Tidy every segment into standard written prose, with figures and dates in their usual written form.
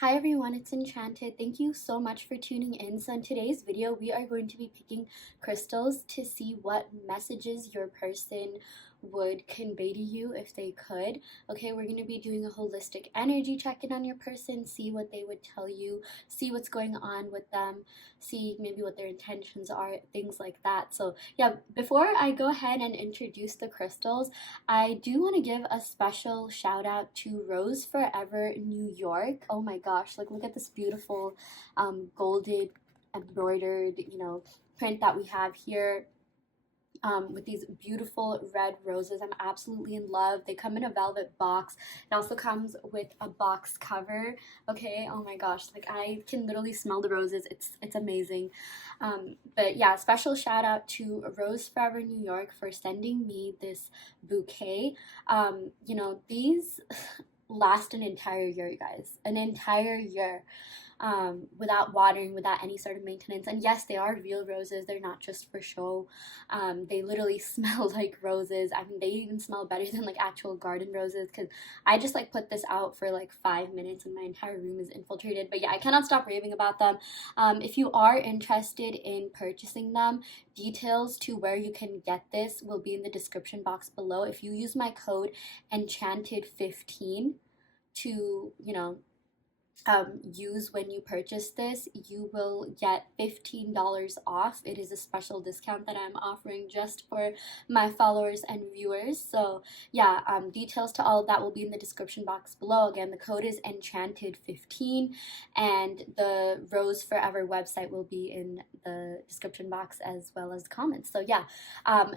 Hi everyone, it's Enchanted. Thank you so much for tuning in. So in today's video, we are going to be picking crystals to see what messages your person would convey to you if they could. Okay, we're going to be doing a holistic energy check-in on your person, see what they would tell you, see what's going on with them, see maybe what their intentions are, things like that. So yeah, before I go ahead and introduce the crystals, I do want to give a special shout out to Rose Forever New York. Oh my gosh, like look at this beautiful golden embroidered, print that we have here. With these beautiful red roses. I'm absolutely in love. They come in a velvet box. It also comes with a box cover. Okay, oh my gosh, like I can literally smell the roses. It's amazing. But yeah, special shout out to Rose Forever New York for sending me this bouquet. These last an entire year, you guys. An entire year. Without watering, without any sort of maintenance. And yes, they are real roses. They're not just for show. They literally smell like roses. I mean, they even smell better than like actual garden roses because I just like put this out for like 5 minutes and my entire room is infiltrated. But yeah, I cannot stop raving about them. If you are interested in purchasing them, details to where you can get this will be in the description box below. If you use my code Enchanted15 to, use when you purchase this, you will get $15 off. It is a special discount that I'm offering just for my followers and viewers. So yeah, details to all of that will be in the description box below. Again, the code is Enchanted15 and the Rose Forever website will be in the description box as well as comments. So yeah,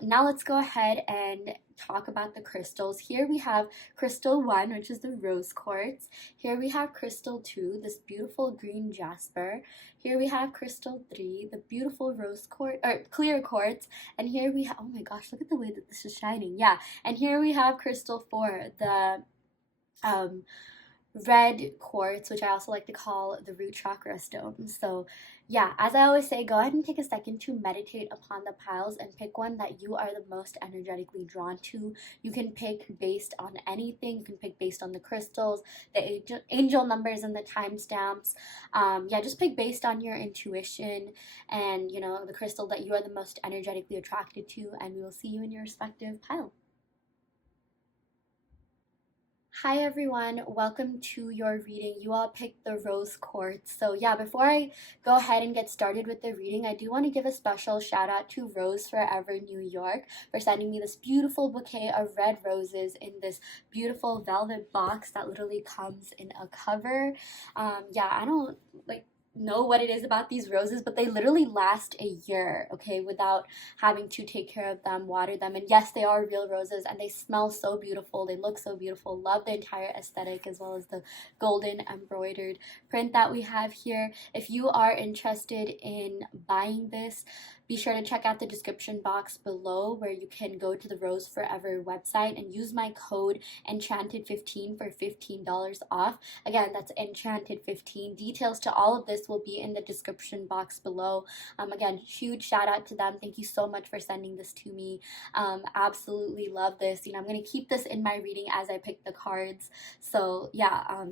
now let's go ahead and talk about the crystals. Here we have crystal 1, which is the rose quartz. Here we have crystal 2, this beautiful green jasper. Here we have crystal 3, the beautiful rose quartz or clear quartz. And here we have, oh my gosh, look at the way that this is shining. Yeah. And here we have crystal 4, the red quartz, which I also like to call the root chakra stone. So yeah, as I always say, go ahead and take a second to meditate upon the piles and pick one that you are the most energetically drawn to. You can pick based on anything. You can pick based on the crystals, the angel numbers, and the timestamps. Yeah, just pick based on your intuition and, the crystal that you are the most energetically attracted to, and we will see you in your respective pile. Hi everyone, welcome to your reading. You all picked the rose quartz. So yeah, before I go ahead and get started with the reading, I do want to give a special shout out to Rose Forever New York for sending me this beautiful bouquet of red roses in this beautiful velvet box that literally comes in a cover. Yeah, I don't know what it is about these roses, but they literally last a year, okay, without having to take care of them, water them. And yes, they are real roses and they smell so beautiful. They look so beautiful. Love the entire aesthetic as well as the golden embroidered print that we have here. If you are interested in buying this, be sure to check out the description box below where you can go to the Rose Forever website and use my code Enchanted15 for $15 off. Again, that's Enchanted15. Details to all of this will be in the description box below. Again, huge shout out to them. Thank you so much for sending this to me. Absolutely love this. I'm going to keep this in my reading as I pick the cards. So yeah,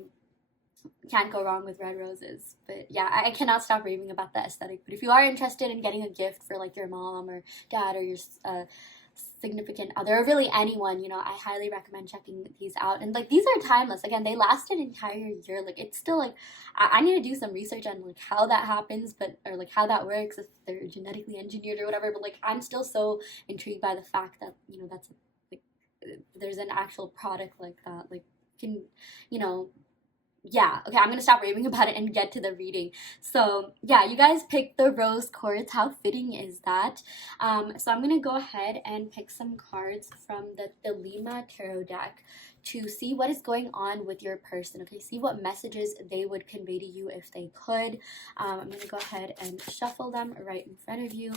can't go wrong with red roses. But yeah, I cannot stop raving about the aesthetic. But if you are interested in getting a gift for like your mom or dad or your significant other or really anyone, I highly recommend checking these out. And like these are timeless. Again, they last an entire year. Like it's still like I need to do some research on like how that happens, or like how that works, if they're genetically engineered or whatever. But like I'm still so intrigued by the fact that that's like there's an actual product like that. Like can yeah, okay, I'm gonna stop raving about it and get to the reading. So yeah, you guys picked the rose quartz. How fitting is that? So I'm gonna go ahead and pick some cards from the Lima tarot deck to see what is going on with your person. Okay, see what messages they would convey to you if they could. I'm gonna go ahead and shuffle them right in front of you.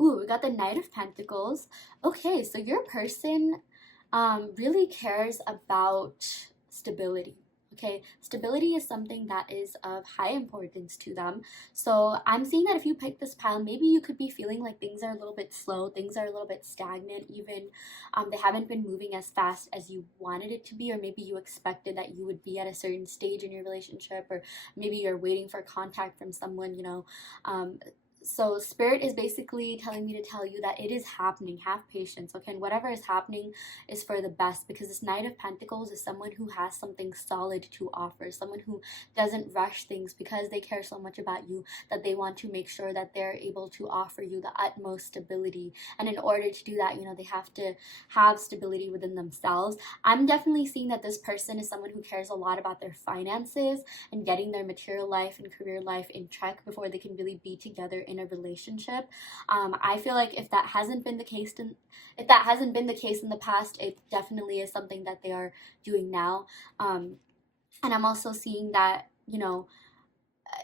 Ooh, we got the Knight of Pentacles. Okay, so your person really cares about stability. Okay, stability is something that is of high importance to them. So I'm seeing that if you pick this pile, maybe you could be feeling like things are a little bit slow, things are a little bit stagnant, even they haven't been moving as fast as you wanted it to be, or maybe you expected that you would be at a certain stage in your relationship, or maybe you're waiting for contact from someone, so spirit is basically telling me to tell you that it is happening. Have patience, okay? And whatever is happening is for the best, because this Knight of Pentacles is someone who has something solid to offer, someone who doesn't rush things because they care so much about you that they want to make sure that they're able to offer you the utmost stability. And in order to do that, they have to have stability within themselves. I'm definitely seeing that this person is someone who cares a lot about their finances and getting their material life and career life in check before they can really be together in a relationship. I feel like if that hasn't been the case in the past, it definitely is something that they are doing now. And I'm also seeing that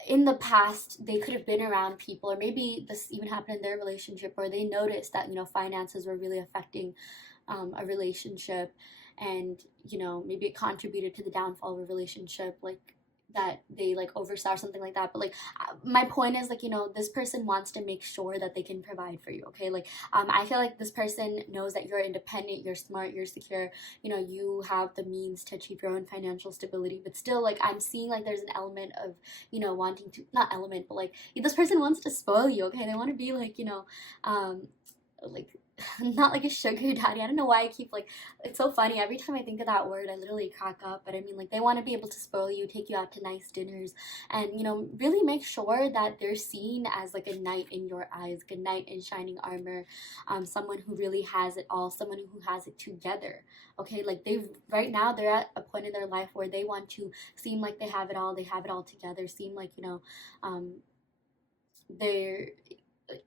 in the past they could have been around people, or maybe this even happened in their relationship, or they noticed that finances were really affecting a relationship, and maybe it contributed to the downfall of a relationship, like that they like oversaw or something like that. But like my point is, like this person wants to make sure that they can provide for you, okay? Like I feel like this person knows that you're independent, you're smart, you're secure, you have the means to achieve your own financial stability. But still, like I'm seeing like there's an element of wanting to, not element, but like this person wants to spoil you, okay? They want to be like like not like a sugar daddy. I don't know why I keep like, it's so funny. Every time I think of that word, I literally crack up. But I mean, like, they want to be able to spoil you, take you out to nice dinners, and really make sure that they're seen as like a knight in your eyes, like a knight in shining armor, someone who really has it all, someone who has it together. Okay, like right now they're at a point in their life where they want to seem like they have it all, together, seem like they're,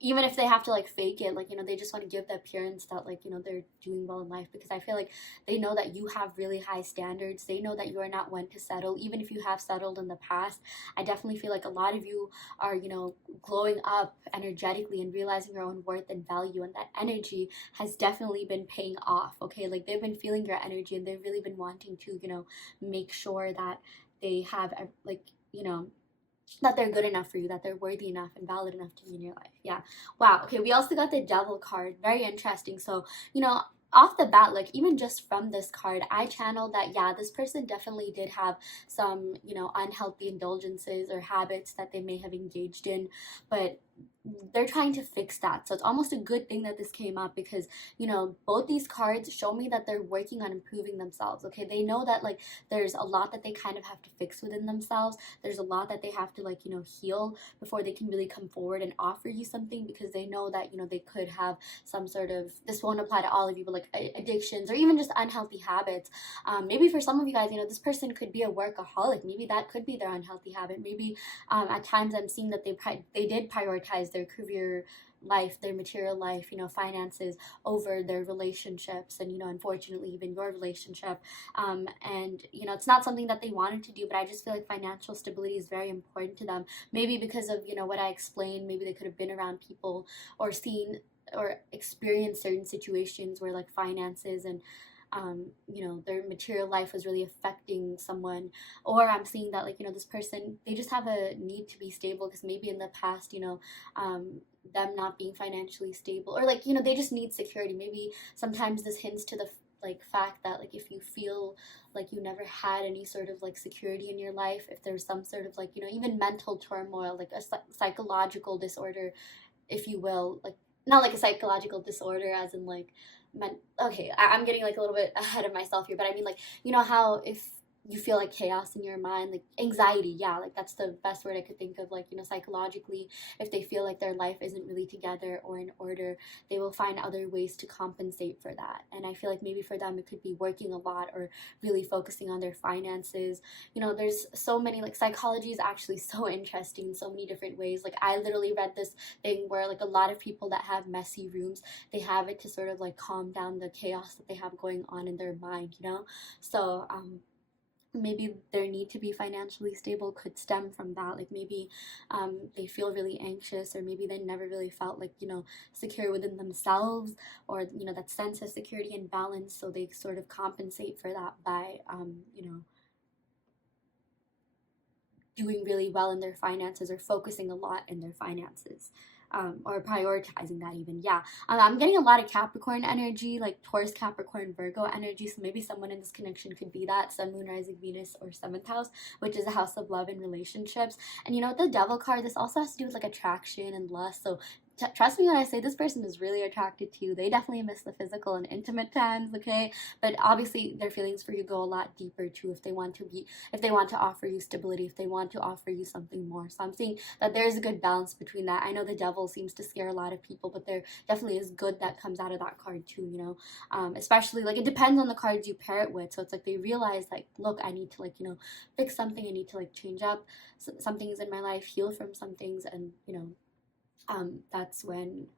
even if they have to like fake it, like they just want to give the appearance that like they're doing well in life, because I feel like they know that you have really high standards. They know that you are not one to settle, even if you have settled in the past. I definitely feel like a lot of you are glowing up energetically and realizing your own worth and value, and that energy has definitely been paying off. Okay, like they've been feeling your energy, and they've really been wanting to make sure that they have like that they're good enough for you, that they're worthy enough and valid enough to be in your life. Yeah. Wow. Okay. We also got the Devil card. Very interesting. So, off the bat, like even just from this card, I channeled that, yeah, this person definitely did have some, unhealthy indulgences or habits that they may have engaged in, but they're trying to fix that. So it's almost a good thing that this came up, because both these cards show me that they're working on improving themselves. Okay, they know that like there's a lot that they kind of have to fix within themselves. There's a lot that they have to like heal before they can really come forward and offer you something, because they know that they could have some sort of, this won't apply to all of you, but like addictions or even just unhealthy habits. Maybe for some of you guys, this person could be a workaholic. Maybe that could be their unhealthy habit. Maybe at times I'm seeing that they did prioritize their career life, their material life, finances over their relationships, and unfortunately even your relationship. And it's not something that they wanted to do, but I just feel like financial stability is very important to them. Maybe because of what I explained. Maybe they could have been around people or seen or experienced certain situations where like finances and their material life was really affecting someone. Or I'm seeing that like this person, they just have a need to be stable, because maybe in the past them not being financially stable, or like they just need security. Maybe sometimes this hints to the like fact that like if you feel like you never had any sort of like security in your life, if there's some sort of like even mental turmoil, like a psychological disorder, if you will, like not like a psychological disorder as in like okay, I'm getting like a little bit ahead of myself here, but I mean like how if you feel like chaos in your mind, like anxiety, yeah, like that's the best word I could think of. Like psychologically, if they feel like their life isn't really together or in order, they will find other ways to compensate for that. And I feel like maybe for them it could be working a lot, or really focusing on their finances. There's so many, like psychology is actually so interesting in so many different ways. Like I literally read this thing where like a lot of people that have messy rooms, they have it to sort of like calm down the chaos that they have going on in their mind. So maybe their need to be financially stable could stem from that. Like maybe they feel really anxious, or maybe they never really felt like secure within themselves, or that sense of security and balance, so they sort of compensate for that by doing really well in their finances or focusing a lot in their finances. Or prioritizing that even. Yeah. I'm getting a lot of Capricorn energy, like Taurus, Capricorn, Virgo energy. So maybe someone in this connection could be that Sun, Moon, Rising, Venus, or seventh house, which is a house of love and relationships. And you know, the Devil card, this also has to do with like attraction and lust. So trust me when I say this person is really attracted to you. They definitely miss the physical and intimate times, okay? But obviously their feelings for you go a lot deeper too if they want to be, if they want to offer you stability, if they want to offer you something more. So I'm seeing that there's a good balance between that. I know the Devil seems to scare a lot of people, but there definitely is good that comes out of that card too, you know? Especially like it depends on the cards you pair it with. So it's like they realize like, look, I need to like, you know, fix something. I need to like change up some things in my life, heal from some things, and you know, that's when,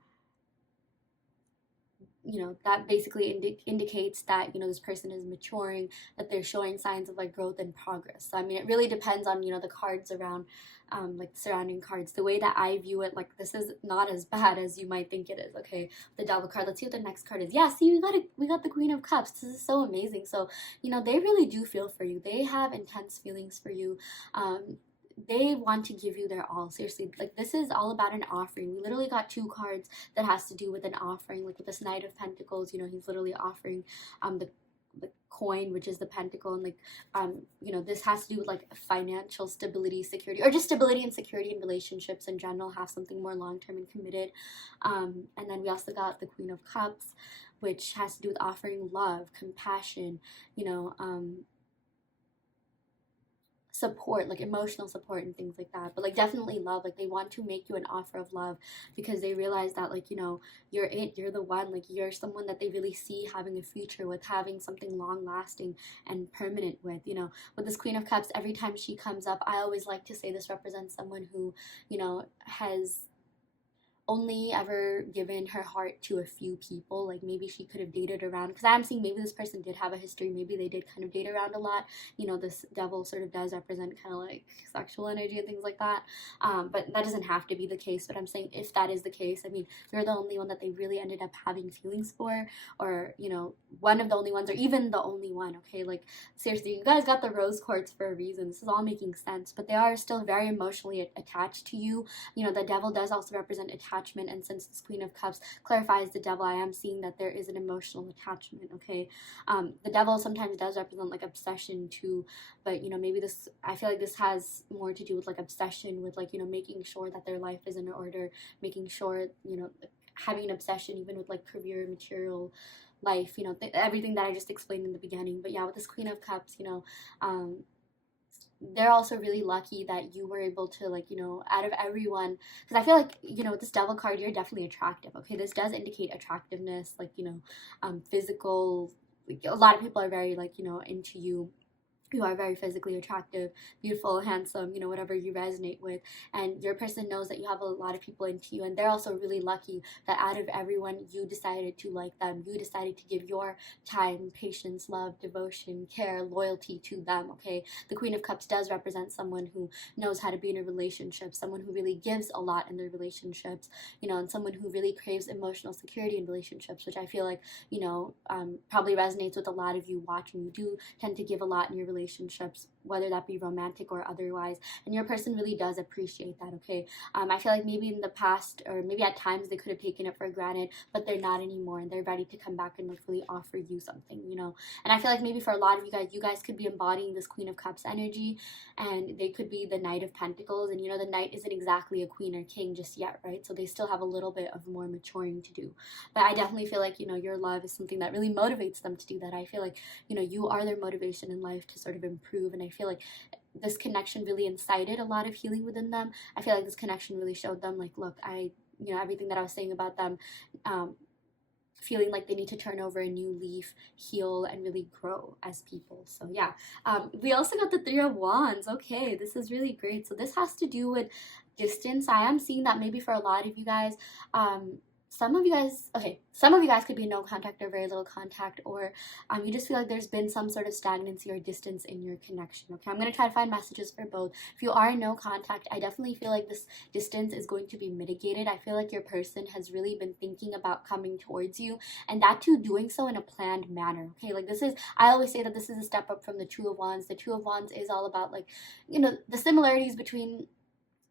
you know, that basically indicates that, you know, this person is maturing, that they're showing signs of like growth and progress. So I mean, it really depends on, you know, the cards around, like the surrounding cards. The way that I view it, like this is not as bad as you might think it is. Okay, the Devil card, let's see what the next card is. Yeah, see, we got the Queen of Cups. This is so amazing. So you know, they really do feel for you. They have intense feelings for you. They want to give you their all. Seriously, like this is all about an offering. We literally got two cards that has to do with an offering. Like with this Knight of Pentacles, you know, he's literally offering the coin, which is the pentacle, and like you know, this has to do with like financial stability, security, or just stability and security in relationships in general. Have something more long-term and committed. And then we also got the Queen of Cups, which has to do with offering love, compassion, you know, support, like emotional support and things like that. But like definitely love, like they want to make you an offer of love because they realize that, like, you know, you're the one, like you're someone that they really see having a future with, having something long lasting and permanent with. You know, with this Queen of Cups, every time she comes up, I always like to say this represents someone who, you know, has only ever given her heart to a few people. Like maybe she could have dated around, because I'm seeing maybe this person did have a history, maybe they did kind of date around a lot. You know, this Devil sort of does represent kind of like sexual energy and things like that. But that doesn't have to be the case. But I'm saying if that is the case, I mean, you're the only one that they really ended up having feelings for, or you know, one of the only ones, or even the only one. Okay, like seriously, you guys got the rose quartz for a reason. This is all making sense. But they are still very emotionally attached to you. You know, the Devil does also represent attachment, and since this Queen of Cups clarifies the Devil, I am seeing that there is an emotional attachment. Okay, the Devil sometimes does represent like obsession too, but you know, maybe this, I feel like this has more to do with like obsession with, like, you know, making sure that their life is in order, making sure, you know, having an obsession even with like career, material life, you know, everything that I just explained in the beginning. But yeah, with this Queen of Cups, you know, they're also really lucky that you were able to, like, you know, out of everyone, because I feel like, you know, with this Devil card, you're definitely attractive. Okay, this does indicate attractiveness, like, you know, physical, like, a lot of people are very, like, you know, into you. You are very physically attractive, beautiful, handsome, you know, whatever you resonate with. And your person knows that you have a lot of people into you. And they're also really lucky that out of everyone, you decided to like them. You decided to give your time, patience, love, devotion, care, loyalty to them, okay? The Queen of Cups does represent someone who knows how to be in a relationship, someone who really gives a lot in their relationships, you know, and someone who really craves emotional security in relationships, which I feel like, you know, probably resonates with a lot of you watching. You do tend to give a lot in your relationships, whether that be romantic or otherwise, and your person really does appreciate that. Okay, I feel like maybe in the past, or maybe at times, they could have taken it for granted, but they're not anymore, and they're ready to come back and like really offer you something, you know. And I feel like maybe for a lot of you guys could be embodying this Queen of Cups energy, and they could be the Knight of Pentacles. And you know, the Knight isn't exactly a queen or king just yet, right? So they still have a little bit of more maturing to do. But I definitely feel like, you know, your love is something that really motivates them to do that. I feel like, you know, you are their motivation in life to sort of improve. And I feel like this connection really incited a lot of healing within them. I feel like this connection really showed them, like, look, you know, everything that I was saying about them, feeling like they need to turn over a new leaf, heal, and really grow as people. So yeah, we also got the Three of Wands. Okay, this is really great. So this has to do with distance. I am seeing that maybe for a lot of you guys, some of you guys could be no contact or very little contact, or you just feel like there's been some sort of stagnancy or distance in your connection. Okay, I'm going to try to find messages for both. If you are in no contact, I definitely feel like this distance is going to be mitigated. I feel like your person has really been thinking about coming towards you, and that too, doing so in a planned manner. Okay, like this is, I always say that this is a step up from the Two of Wands. The Two of Wands is all about, like, the similarities between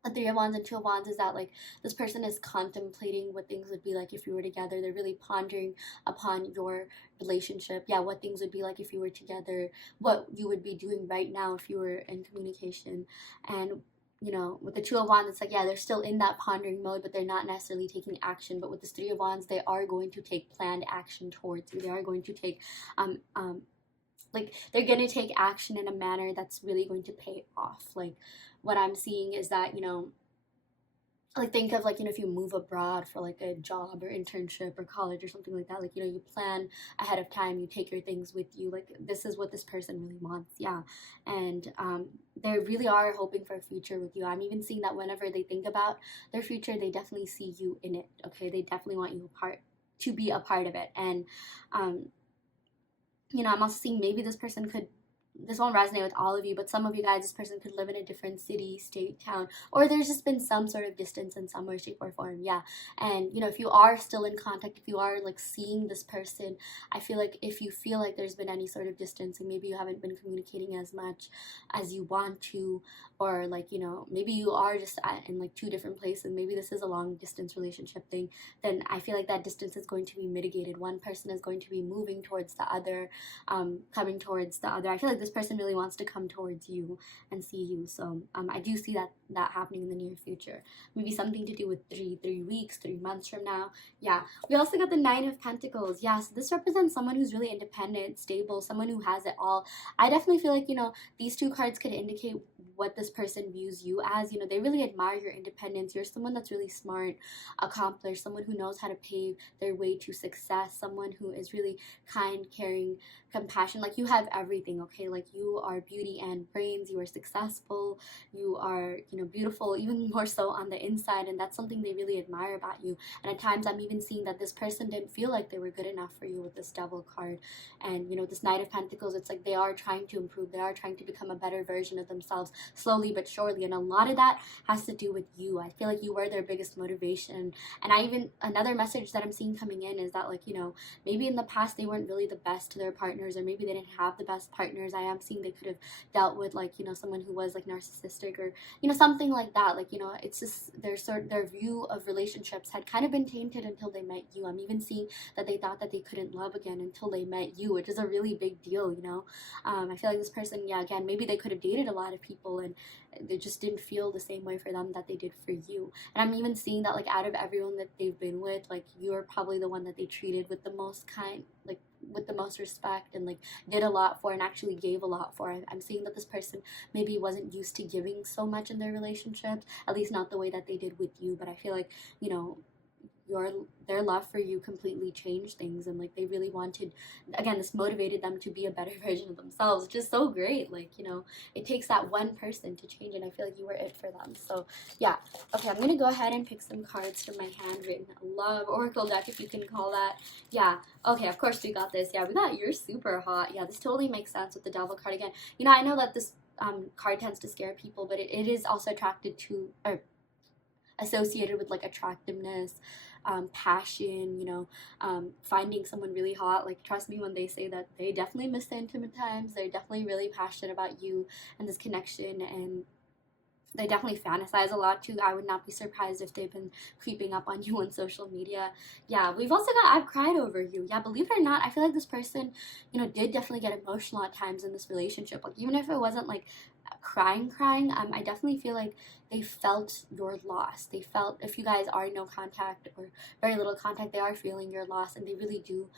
the Three of Wands and Two of Wands is that, like, this person is contemplating what things would be like if you were together. They're really pondering upon your relationship. Yeah, what things would be like if you were together, what you would be doing right now if you were in communication. And with the Two of Wands, it's like, yeah, they're still in that pondering mode, but they're not necessarily taking action. But with this Three of Wands, they are going to take planned action towards you. They are going to take like, they're going to take action in a manner that's really going to pay off. Like, what I'm seeing is that, like, think of, like, if you move abroad for like a job or internship or college or something like that, like, you plan ahead of time, you take your things with you. Like, this is what this person really wants. Yeah. And they really are hoping for a future with you. I'm even seeing that whenever they think about their future, they definitely see you in it. Okay, they definitely want you to be a part of it. And I'm also seeing maybe this won't resonate with all of you, but some of you guys, this person could live in a different city, state, town, or there's just been some sort of distance in some way, shape, or form. Yeah. And, if you are still in contact, if you are, like, seeing this person, I feel like if you feel like there's been any sort of distance and maybe you haven't been communicating as much as you want to, or, like, maybe you are just in, like, two different places, maybe this is a long distance relationship thing, then I feel like that distance is going to be mitigated. One person is going to be moving towards the other, coming towards the other. I feel like this person really wants to come towards you and see you. So I do see that happening in the near future. Maybe something to do with 3 weeks, 3 months from now. Yeah. We also got the Nine of Pentacles. Yeah, so this represents someone who's really independent, stable, someone who has it all. I definitely feel like, these two cards could indicate what this person views you as. They really admire your independence. You're someone that's really smart, accomplished, someone who knows how to pave their way to success, someone who is really kind, caring, compassion. Like, you have everything. Okay, like, you are beauty and brains, you are successful, you are beautiful, even more so on the inside, and that's something they really admire about you. And at times I'm even seeing that this person didn't feel like they were good enough for you with this Devil card. And this Knight of Pentacles, it's like they are trying to improve, they are trying to become a better version of themselves, slowly but surely. And a lot of that has to do with you. I feel like you were their biggest motivation. And another message that I'm seeing coming in is that, like, maybe in the past they weren't really the best to their partners, or maybe they didn't have the best partners. I am seeing they could have dealt with, like, someone who was, like, narcissistic, or something like that. Like, it's just their view of relationships had kind of been tainted until they met you. I'm even seeing that they thought that they couldn't love again until they met you, which is a really big deal. I feel like this person, yeah, again, maybe they could have dated a lot of people and they just didn't feel the same way for them that they did for you. And I'm even seeing that, like, out of everyone that they've been with, like, you're probably the one that they treated with the most like, with the most respect, and, like, did a lot for and actually gave a lot for. I'm seeing that this person maybe wasn't used to giving so much in their relationships, at least not the way that they did with you. But I feel like, their love for you completely changed things, and, like, they really wanted, again, this motivated them to be a better version of themselves, which is so great. Like, it takes that one person to change, and I feel like you were it for them. So yeah. Okay, I'm gonna go ahead and pick some cards from my handwritten love oracle deck, if you can call that. Yeah. Okay, of course we got this. Yeah, we got You're Super Hot. Yeah, this totally makes sense with the Devil card again. I know that this card tends to scare people, but it is also attracted to, or associated with, like, attractiveness, passion, finding someone really hot. Like, trust me when they say that they definitely miss the intimate times. They're definitely really passionate about you and this connection, and they definitely fantasize a lot too. I would not be surprised if they've been creeping up on you on social media. Yeah, we've also got I've cried over you. Yeah, believe it or not, I feel like this person, did definitely get emotional at times in this relationship. Like, even if it wasn't, like, crying, I definitely feel like they felt your loss. They felt, if you guys are in no contact or very little contact, they are feeling your loss, and they really do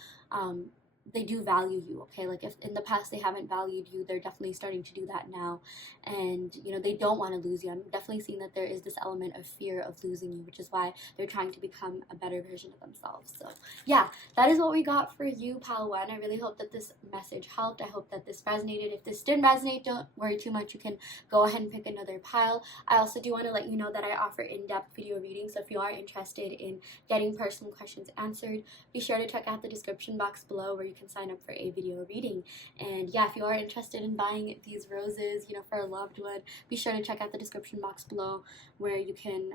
they do value you, okay? Like if in the past they haven't valued you, they're definitely starting to do that now. And they don't want to lose you. I'm definitely seeing that there is this element of fear of losing you, which is why they're trying to become a better version of themselves. So yeah, that is what we got for you, pal one. I really hope that this message helped. I hope that this resonated. If this didn't resonate, don't worry too much. You can go ahead and pick another pile. I also do want to let you know that I offer in-depth video readings, so if you are interested in getting personal questions answered, be sure to check out the description box below where you can sign up for a video reading. And yeah, if you are interested in buying these roses, for a loved one, be sure to check out the description box below where you can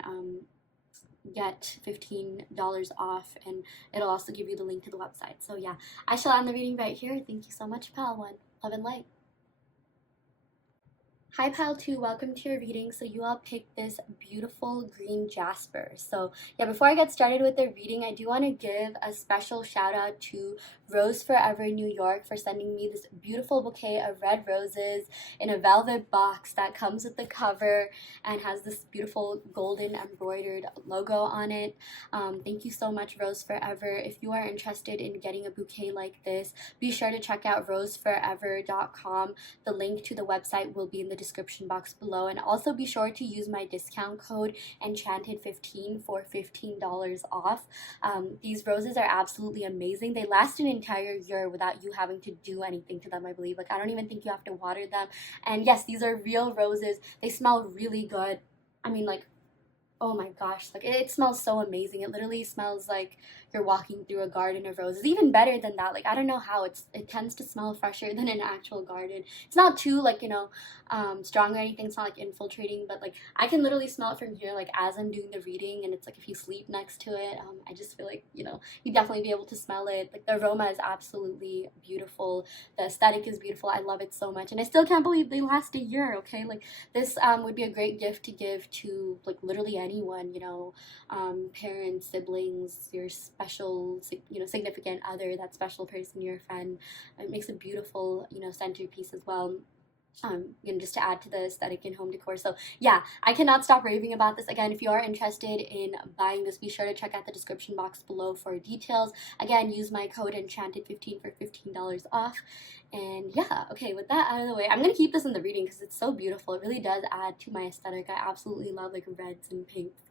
get $15 off, and it'll also give you the link to the website. So yeah, I shall end the reading right here. Thank you so much, pal one. Love and light. Hi pile 2, welcome to your reading. So you all picked this beautiful green Jasper. So yeah, before I get started with the reading, I do want to give a special shout out to Rose Forever New York for sending me this beautiful bouquet of red roses in a velvet box that comes with the cover and has this beautiful golden embroidered logo on it. Thank you so much, Rose Forever. If you are interested in getting a bouquet like this, be sure to check out roseforever.com. The link to the website will be in the description box below, and also be sure to use my discount code Enchanted15 for $15 off. These roses are absolutely amazing. They last an entire year without you having to do anything to them, I believe. Like, I don't even think you have to water them. And yes, these are real roses. They smell really good. I mean, like, oh my gosh, like it smells so amazing. It literally smells like you're walking through a garden of roses. Even better than that. Like, I don't know how it tends to smell fresher than an actual garden. It's not too like, strong or anything. It's not like infiltrating, but like I can literally smell it from here, like as I'm doing the reading. And it's like if you sleep next to it, I just feel like, you'd definitely be able to smell it. Like the aroma is absolutely beautiful. The aesthetic is beautiful. I love it so much. And I still can't believe they last a year, okay? Like this would be a great gift to give to like literally anyone, parents, siblings, your special, significant other, that special person, your friend. It makes a beautiful, centerpiece as well. Just to add to the aesthetic and home decor. So yeah, I cannot stop raving about this. Again, if you are interested in buying this, be sure to check out the description box below for details. Again, use my code Enchanted15 for $15 off. And yeah, okay, with that out of the way, I'm gonna keep this in the reading because it's so beautiful. It really does add to my aesthetic. I absolutely love like reds and pinks,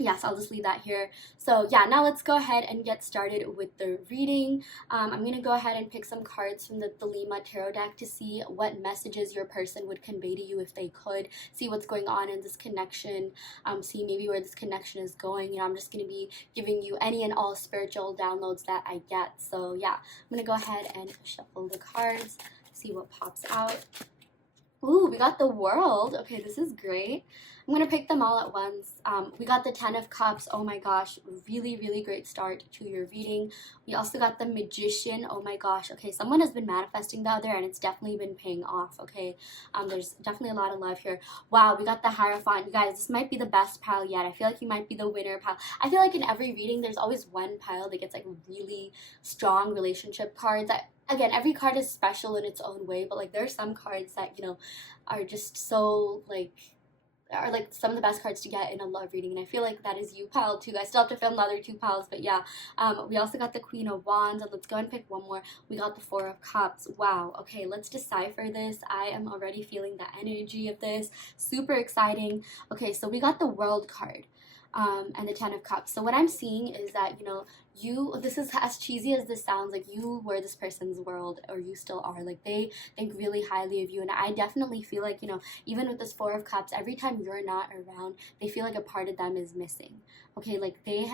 yes, I'll just leave that here. So yeah, now let's go ahead and get started with the reading. I'm going to go ahead and pick some cards from the Lima Tarot deck to see what messages your person would convey to you if they could. See what's going on in this connection. See maybe where this connection is going. I'm just going to be giving you any and all spiritual downloads that I get. So yeah, I'm going to go ahead and shuffle the cards, see what pops out. Ooh, we got the World. Okay, this is great. I'm going to pick them all at once. We got the Ten of Cups. Oh my gosh, really, really great start to your reading. We also got the Magician. Oh my gosh. Okay, someone has been manifesting the other, and it's definitely been paying off, okay? There's definitely a lot of love here. Wow, we got the Hierophant. You guys, this might be the best pile yet. I feel like you might be the winner pile. I feel like in every reading, there's always one pile that gets like really strong relationship cards. Again, every card is special in its own way, but like there are some cards that, are just so like, are like some of the best cards to get in a love reading, and I feel like that is you, pile 2. I still have to film the other 2 piles, but yeah. We also got the Queen of Wands, and let's go and pick one more. We got the Four of Cups. Wow, okay, let's decipher this. I am already feeling the energy of this. Super exciting. Okay, so we got the World card. And the Ten of Cups. So what I'm seeing is that, this is as cheesy as this sounds, like you were this person's world, or you still are. Like they think really highly of you. And I definitely feel like, even with this Four of Cups, every time you're not around, they feel like a part of them is missing. Okay, like they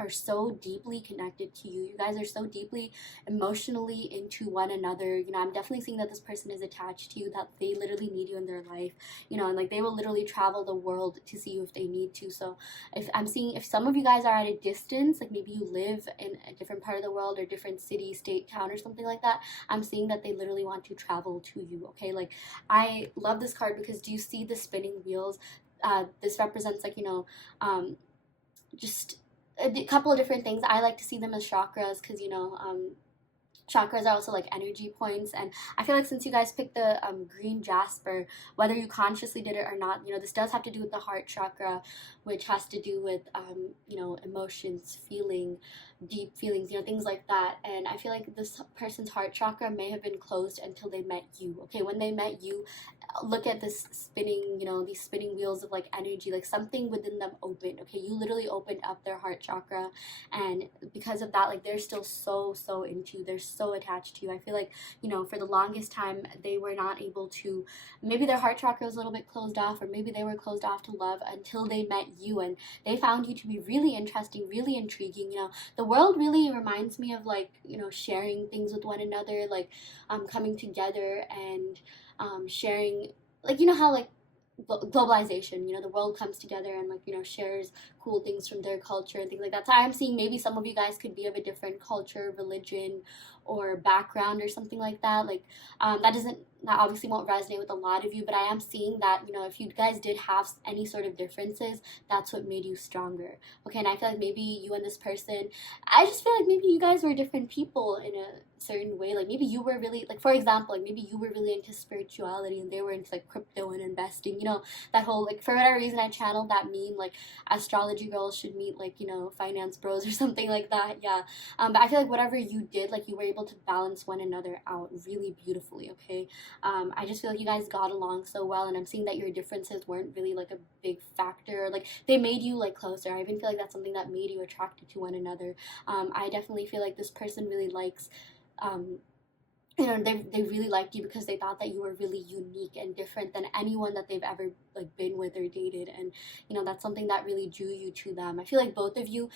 are so deeply connected to you. You guys are so deeply emotionally into one another. I'm definitely seeing that this person is attached to you, that they literally need you in their life, and like they will literally travel the world to see you if they need to. So if some of you guys are at a distance, like maybe you live in a different part of the world or different city, state, town, or something like that, I'm seeing that they literally want to travel to you, okay? Like I love this card because do you see the spinning wheels? This represents like, just a couple of different things. I like to see them as chakras because, chakras are also like energy points, and I feel like since you guys picked the green Jasper, whether you consciously did it or not, this does have to do with the heart chakra, which has to do with emotions, feeling, deep feelings, things like that. And I feel like this person's heart chakra may have been closed until they met you. Okay, when they met you, look at this spinning, these spinning wheels of like energy, like something within them opened. Okay, you literally opened up their heart chakra, and because of that, like they're still so into you, they're so attached to you. I feel like, for the longest time they were not able to, maybe their heart chakra was a little bit closed off, or maybe they were closed off to love until they met you, and they found you to be really interesting, really intriguing. The world really reminds me of like, sharing things with one another, like coming together and sharing, like, how like globalization, the world comes together and like, shares cool things from their culture and things like that. So I'm seeing maybe some of you guys could be of a different culture, religion, or background or something like that. Like that obviously won't resonate with a lot of you, but I am seeing that, if you guys did have any sort of differences, that's what made you stronger. Okay, and I feel like maybe you and this person, I just feel like maybe you guys were different people in a certain way. Like maybe you were really, like, for example, like maybe you were really into spirituality and they were into like crypto and investing, that whole, like, for whatever reason I channeled that meme, like astrology girls should meet like, finance bros or something like that. Yeah. But I feel like whatever you did, like you were able to balance one another out really beautifully. Okay. I just feel like you guys got along so well, and I'm seeing that your differences weren't really like a big factor. Like they made you like closer. I even feel like that's something that made you attracted to one another. I definitely feel like this person really likes, they really liked you because they thought that you were really unique and different than anyone that they've ever like been with or dated, and that's something that really drew you to them. I feel like both of you,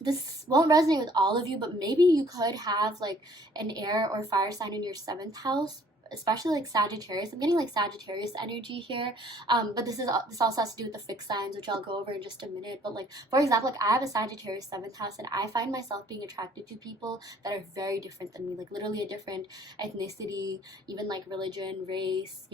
this won't resonate with all of you, but maybe you could have like an air or fire sign in your seventh house, especially like Sagittarius. I'm getting like Sagittarius energy here, but this also has to do with the fixed signs, which I'll go over in just a minute. But like, for example, like I have a Sagittarius seventh house, and I find myself being attracted to people that are very different than me, like literally a different ethnicity, even like religion, race,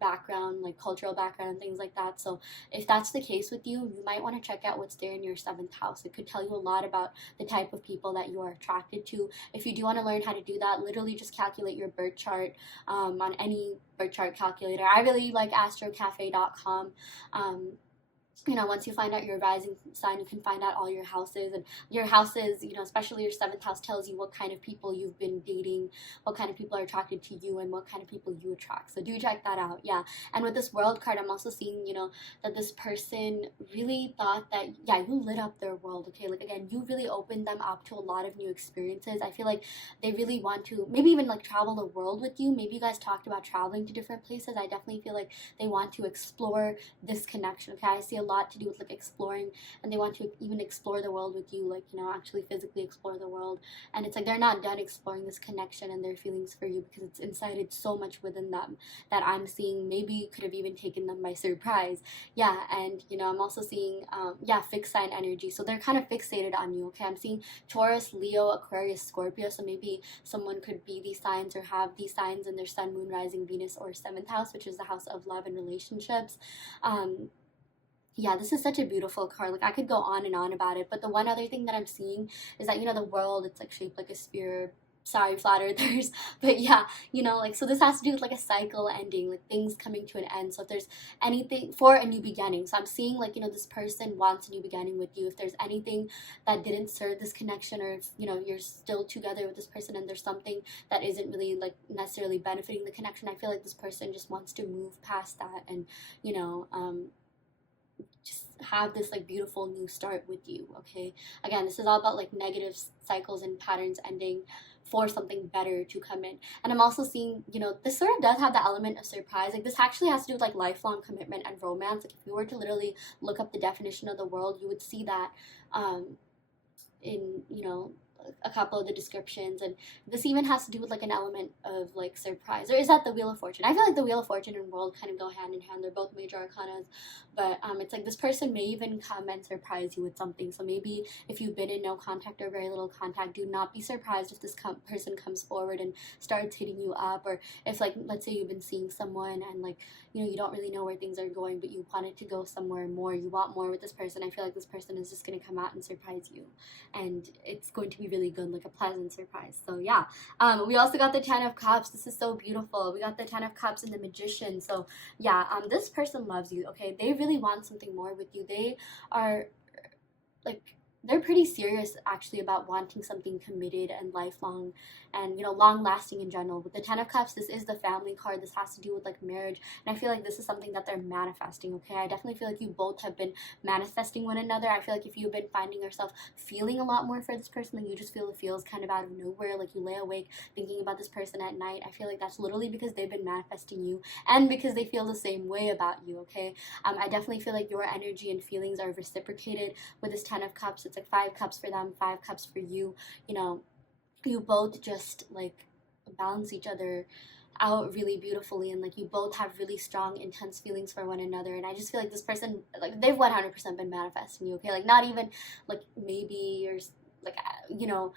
background, like cultural background and things like that. So if that's the case with you, you might want to check out what's there in your seventh house. It could tell you a lot about the type of people that you are attracted to. If you do want to learn how to do that, literally just calculate your birth chart on any birth chart calculator. I really like astrocafe.com. Once you find out your rising sign, you can find out all your houses, and your houses, especially your seventh house, tells you what kind of people you've been dating, what kind of people are attracted to you, and what kind of people you attract. So do check that out. Yeah. And with this world card, I'm also seeing, that this person really thought that, yeah, you lit up their world. Okay. Like, again, you really opened them up to a lot of new experiences. I feel like they really want to maybe even like travel the world with you. Maybe you guys talked about traveling to different places. I definitely feel like they want to explore this connection. Okay. I see a lot to do with like exploring, and they want to even explore the world with you, like, actually physically explore the world. And it's like they're not done exploring this connection and their feelings for you, because it's incited so much within them that I'm seeing maybe could have even taken them by surprise. Yeah. And I'm also seeing fixed sign energy, so they're kind of fixated on you. Okay, I'm seeing Taurus, Leo, Aquarius, Scorpio. So maybe someone could be these signs or have these signs in their sun, moon, rising, Venus, or seventh house, which is the house of love and relationships. Yeah, this is such a beautiful card. Like I could go on and on about it, but the one other thing that I'm seeing is that, the world, it's like shaped like a sphere. Sorry, flat earthers. But yeah, like, so this has to do with like a cycle ending, like things coming to an end. So if there's anything for a new beginning, so I'm seeing like, this person wants a new beginning with you. If there's anything that didn't serve this connection, or if, you're still together with this person and there's something that isn't really like necessarily benefiting the connection, I feel like this person just wants to move past that and, just have this like beautiful new start with you. Okay, again, this is all about like negative cycles and patterns ending for something better to come in. And I'm also seeing, this sort of does have the element of surprise. Like this actually has to do with like lifelong commitment and romance. Like if you were to literally look up the definition of the world, you would see that in a couple of the descriptions. And this even has to do with like an element of like surprise. Or is that the Wheel of Fortune? I feel like the Wheel of Fortune and world kind of go hand in hand. They're both major arcanas, but it's like this person may even come and surprise you with something. So maybe if you've been in no contact or very little contact, do not be surprised if this person comes forward and starts hitting you up. Or if, like, let's say you've been seeing someone and like, you don't really know where things are going, but you wanted to go somewhere more, you want more with this person. I feel like this person is just going to come out and surprise you, and it's going to be really good, like a pleasant surprise. So yeah, we also got the Ten of Cups. This is so beautiful. We got the Ten of Cups and the Magician. So yeah, this person loves you, okay? They really want something more with you. They are like, they're pretty serious actually about wanting something committed and lifelong and, you know, long lasting in general. With the Ten of Cups, this is the family card. This has to do with like marriage, and I feel like this is something that they're manifesting, okay? I definitely feel like you both have been manifesting one another. I feel like if you've been finding yourself feeling a lot more for this person, like you just feel the feels kind of out of nowhere, like you lay awake thinking about this person at night, I feel like that's literally because they've been manifesting you and because they feel the same way about you, okay? I definitely feel like your energy and feelings are reciprocated with this Ten of Cups. It's like 5 cups for them, 5 cups for you. You know, you both just like balance each other out really beautifully, and like you both have really strong intense feelings for one another. And I just feel like this person, like they've 100% been manifesting you, okay? Like not even like maybe you're like you know,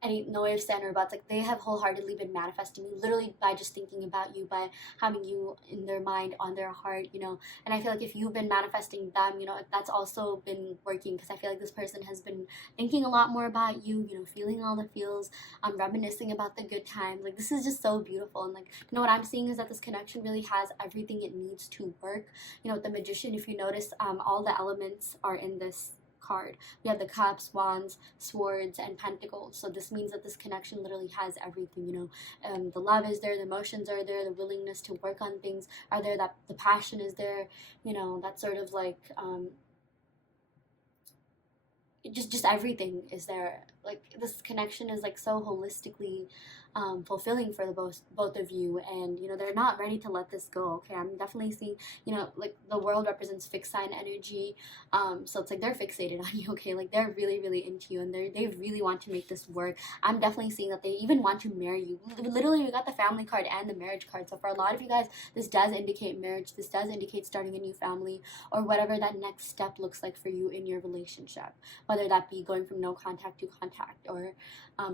any no ifs, and or buts. Like they have wholeheartedly been manifesting you, literally by just thinking about you, by having you in their mind, on their heart, you know. And I feel like if you've been manifesting them, you know, that's also been working, because I feel like this person has been thinking a lot more about you, you know, feeling all the feels, reminiscing about the good times. Like this is just so beautiful. And like, you know, what I'm seeing is that this connection really has everything it needs to work. You know, with the Magician, if you notice, all the elements are in this card. We have the cups, wands, swords, and pentacles. So this means that this connection literally has everything, you know. The love is there, the emotions are there, the willingness to work on things are there, that the passion is there, you know, that sort of like just everything is there. Like this connection is like so holistically fulfilling for the both of you, and you know they're not ready to let this go, okay? I'm definitely seeing, you know, like the world represents fixed sign energy, so it's like they're fixated on you, okay? Like they're really really into you, and they really want to make this work. I'm definitely seeing that they even want to marry you. Literally, we got the family card and the marriage card. So for a lot of you guys, this does indicate marriage. This does indicate starting a new family, or whatever that next step looks like for you in your relationship, whether that be going from no contact to contact, or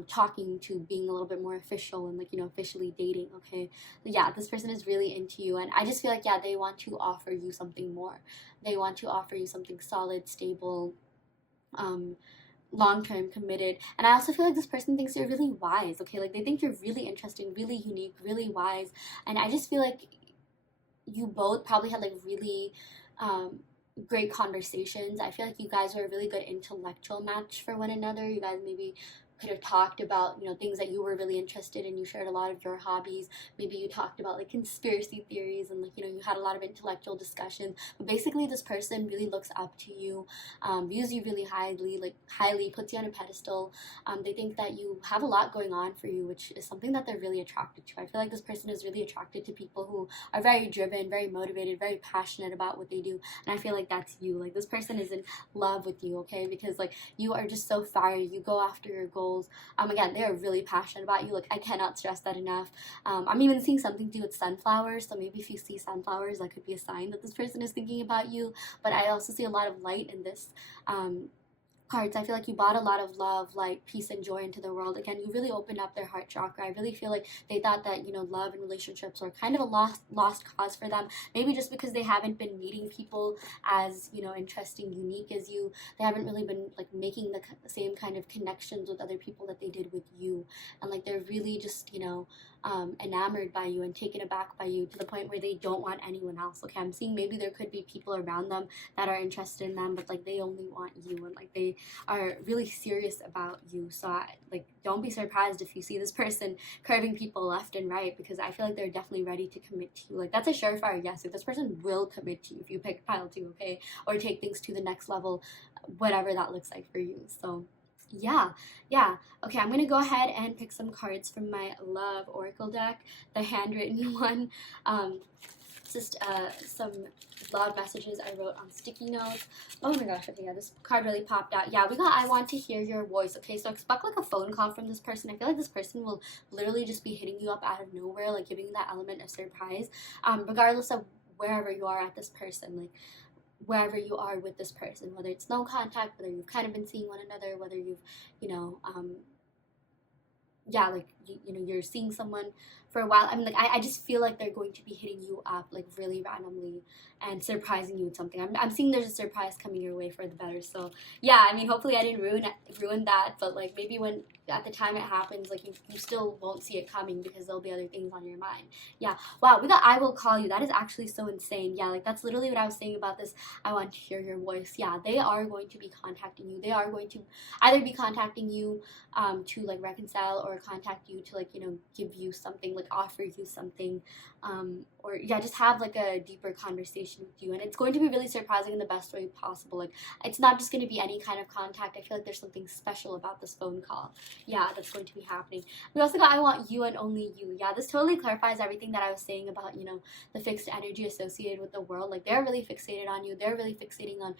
talking to being a little bit more official and like, you know, officially dating, okay? Yeah, this person is really into you, and I just feel like, yeah, they want to offer you something more. They want to offer you something solid, stable, long-term, committed. And I also feel like this person thinks you're really wise, okay? Like they think you're really interesting, really unique, really wise. And I just feel like you both probably had like really great conversations. I feel like you guys were a really good intellectual match for one another. You guys maybe could have talked about, you know, things that you were really interested in. You shared a lot of your hobbies. Maybe you talked about like conspiracy theories, and like, you know, you had a lot of intellectual discussion. But basically this person really looks up to you, views you really highly, like highly, puts you on a pedestal. They think that you have a lot going on for you, which is something that they're really attracted to. I feel like this person is really attracted to people who are very driven, very motivated, very passionate about what they do. And I feel like that's you. Like this person is in love with you, okay? Because like you are just so fiery. You go after your goals. Again, they are really passionate about you. Like I cannot stress that enough. I'm even seeing something to do with sunflowers. So maybe if you see sunflowers, that could be a sign that this person is thinking about you. But I also see a lot of light in this cards. I feel like you brought a lot of love, light, peace, and joy into the world. Again, you really opened up their heart chakra. I really feel like they thought that, you know, love and relationships were kind of a lost cause for them. Maybe just because they haven't been meeting people as, you know, interesting, unique as you. They haven't really been like making the same kind of connections with other people that they did with you. And like they're really just, you know, enamored by you and taken aback by you to the point where they don't want anyone else. Okay, I'm seeing maybe there could be people around them that are interested in them, but like they only want you, and like they are really serious about you. So like don't be surprised if you see this person curving people left and right, because I feel like they're definitely ready to commit to you. Like that's a surefire yes. If this person will commit to you if you pick pile 2, okay, or take things to the next level, whatever that looks like for you. So yeah, okay, I'm gonna go ahead and pick some cards from my love oracle deck, the handwritten one. Just some love messages I wrote on sticky notes. Oh my gosh, okay, yeah, this card really popped out. Yeah, we got I want to hear your voice. Okay, so expect like a phone call from this person. I feel like this person will literally just be hitting you up out of nowhere, like giving that element of surprise, regardless of wherever you are at this person, like wherever you are with this person, whether it's no contact, whether you've kind of been seeing one another, whether you've, you know, yeah, like you're seeing someone for a while. I mean, like, I just feel like they're going to be hitting you up like really randomly and surprising you with something. I'm seeing there's a surprise coming your way for the better. So yeah, I mean, hopefully I didn't ruin that, but like maybe when at the time it happens, like you still won't see it coming because there'll be other things on your mind. Yeah. Wow, we got I will call you. That is actually so insane. Yeah, like that's literally what I was saying about this. I want to hear your voice. Yeah, they are going to be contacting you. They are going to either be contacting you to like reconcile, or contact you to like give you something, like offer you something, or yeah, just have like a deeper conversation with you. And it's going to be really surprising in the best way possible. Like it's not just going to be any kind of contact. I feel like there's something special about this phone call. Yeah, that's going to be happening. We also got I want you and only you. Yeah, this totally clarifies everything that I was saying about the fixed energy associated with the world. Like they're really fixated on you. They're really fixating on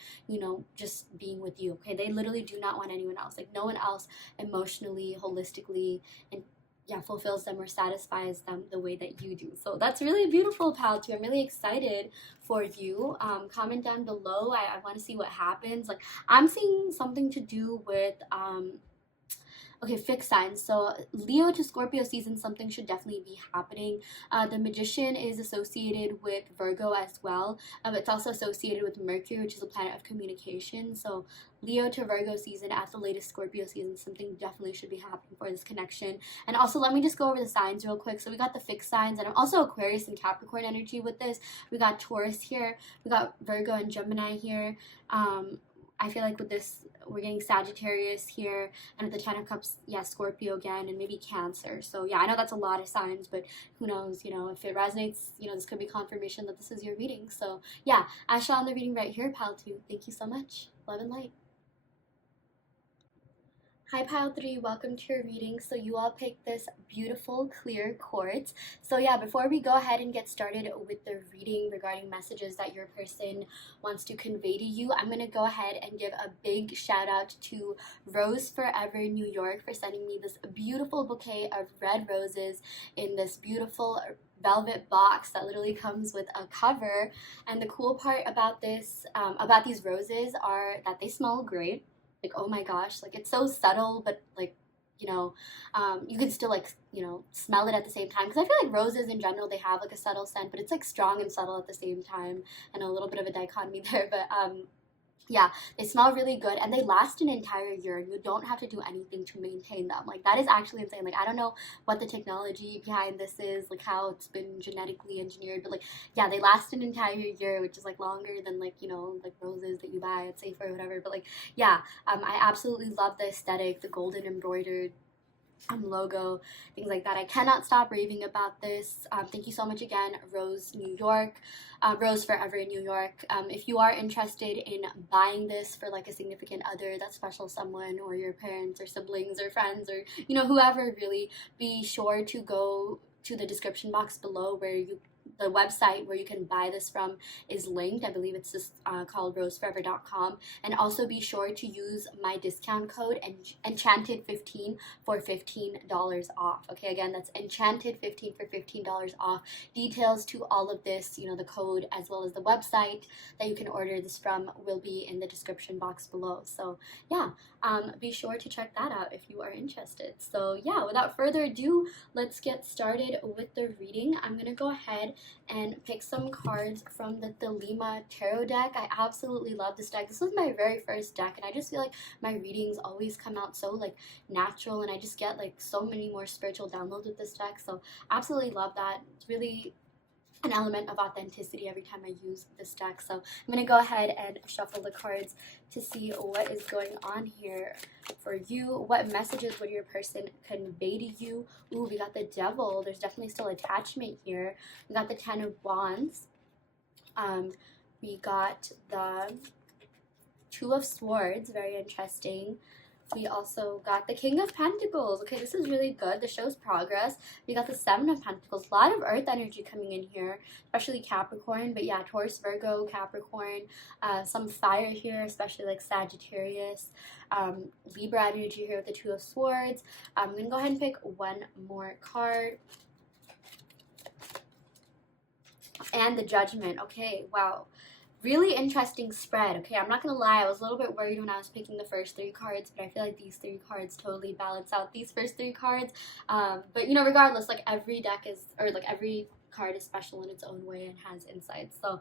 just being with you. Okay, they literally do not want anyone else. Like no one else emotionally, holistically, and yeah, fulfills them or satisfies them the way that you do. So that's really beautiful, pal, too. I'm really excited for you. Comment down below. I want to see what happens. Like I'm seeing something to do with okay, fixed signs. So Leo to Scorpio season, something should definitely be happening. The Magician is associated with Virgo as well. It's also associated with Mercury, which is a planet of communication. So Leo to Virgo season at the latest Scorpio season, something definitely should be happening for this connection. And also, let me just go over the signs real quick. So we got the fixed signs, and also Aquarius and Capricorn energy with this. We got Taurus here. We got Virgo and Gemini here. I feel like with this, we're getting Sagittarius here, and at the 10 of Cups, yeah, Scorpio again, and maybe Cancer. So yeah, I know that's a lot of signs, but who knows, if it resonates, this could be confirmation that this is your reading. So yeah, I saw on the reading right here, pile 2. Thank you so much. Love and light. Hi Pile 3, welcome to your reading. So you all picked this beautiful clear quartz. So yeah, before we go ahead and get started with the reading regarding messages that your person wants to convey to you, I'm going to go ahead and give a big shout out to Rose Forever New York for sending me this beautiful bouquet of red roses in this beautiful velvet box that literally comes with a cover. And the cool part about this, about these roses, are that they smell great. Like, oh my gosh, like it's so subtle, but like you can still like smell it at the same time, because I feel like roses in general, they have like a subtle scent, but it's like strong and subtle at the same time, and a little bit of a dichotomy there. But yeah, they smell really good, and they last an entire year, and you don't have to do anything to maintain them. Like that is actually insane. Like I don't know what the technology behind this is, like how it's been genetically engineered, but like yeah, they last an entire year, which is like longer than like like roses that you buy at Safe or whatever. But like yeah, I absolutely love the aesthetic, the golden embroidered logo, things like that. I cannot stop raving about this. Thank you so much again, Rose New York, Rose Forever in New York. If you are interested in buying this for like a significant other, that special someone, or your parents or siblings or friends, or whoever, really, be sure to go to the description box below, where the website where you can buy this from is linked. I believe it's just called roseforever.com. And also be sure to use my discount code Enchanted15 for $15 off. Okay, again, that's Enchanted15 for $15 off. Details to all of this, the code as well as the website that you can order this from, will be in the description box below. So yeah, be sure to check that out if you are interested. So yeah, without further ado, let's get started with the reading. I'm gonna go ahead and pick some cards from the Thelema Tarot deck. I absolutely love this deck. This was my very first deck, and I just feel like my readings always come out so like natural, and I just get like so many more spiritual downloads with this deck. So absolutely love that. It's really an element of authenticity every time I use this deck. So I'm going to go ahead and shuffle the cards to see what is going on here for you. What messages would your person convey to you? Ooh, we got the Devil. There's definitely still attachment here. We got the Ten of Wands. We got the Two of Swords. Very interesting. We also got the King of Pentacles. Okay, this is really good. This shows progress. We got the Seven of Pentacles. A lot of earth energy coming in here, especially Capricorn. But yeah, Taurus, Virgo, Capricorn. Some fire here, especially like Sagittarius. Libra energy here with the Two of Swords. I'm going to go ahead and pick one more card. And the Judgment. Okay, wow. really interesting spread. Okay, I'm not gonna lie, I was a little bit worried when I was picking the first 3 cards, but I feel like these 3 cards totally balance out these first 3 cards. But you know, regardless, like every deck is, or like every card is special in its own way and has insights. So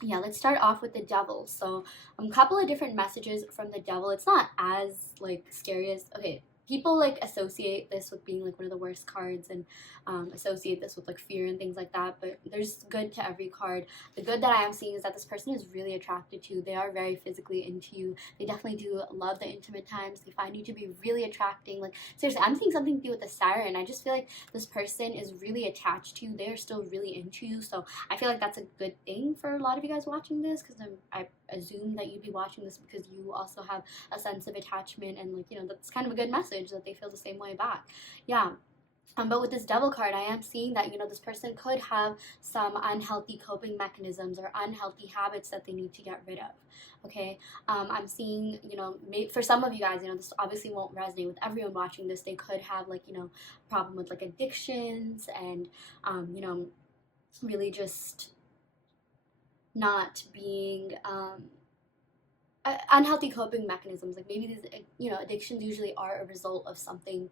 yeah, let's start off with the devil. So a couple of different messages from the devil. It's not as like scary as, okay, people like associate this with being like one of the worst cards, and associate this with like fear and things like that, but there's good to every card. The good that I am seeing is that this person is really attracted to you. They are very physically into you. They definitely do love the intimate times. They find you to be really attracting. Like seriously, I'm seeing something to do with the siren. I just feel like this person is really attached to you. They're still really into you, so I feel like that's a good thing for a lot of you guys watching this, because I assume that you'd be watching this because you also have a sense of attachment, and like, you know, that's kind of a good message that they feel the same way back. Yeah. But with this devil card, I am seeing that, you know, this person could have some unhealthy coping mechanisms or unhealthy habits that they need to get rid of. Okay, I'm seeing, you know, for some of you guys, you know, this obviously won't resonate with everyone watching this. They could have like, you know, problem with like addictions, and you know, really just not being unhealthy coping mechanisms. Like maybe these, you know, addictions usually are a result of something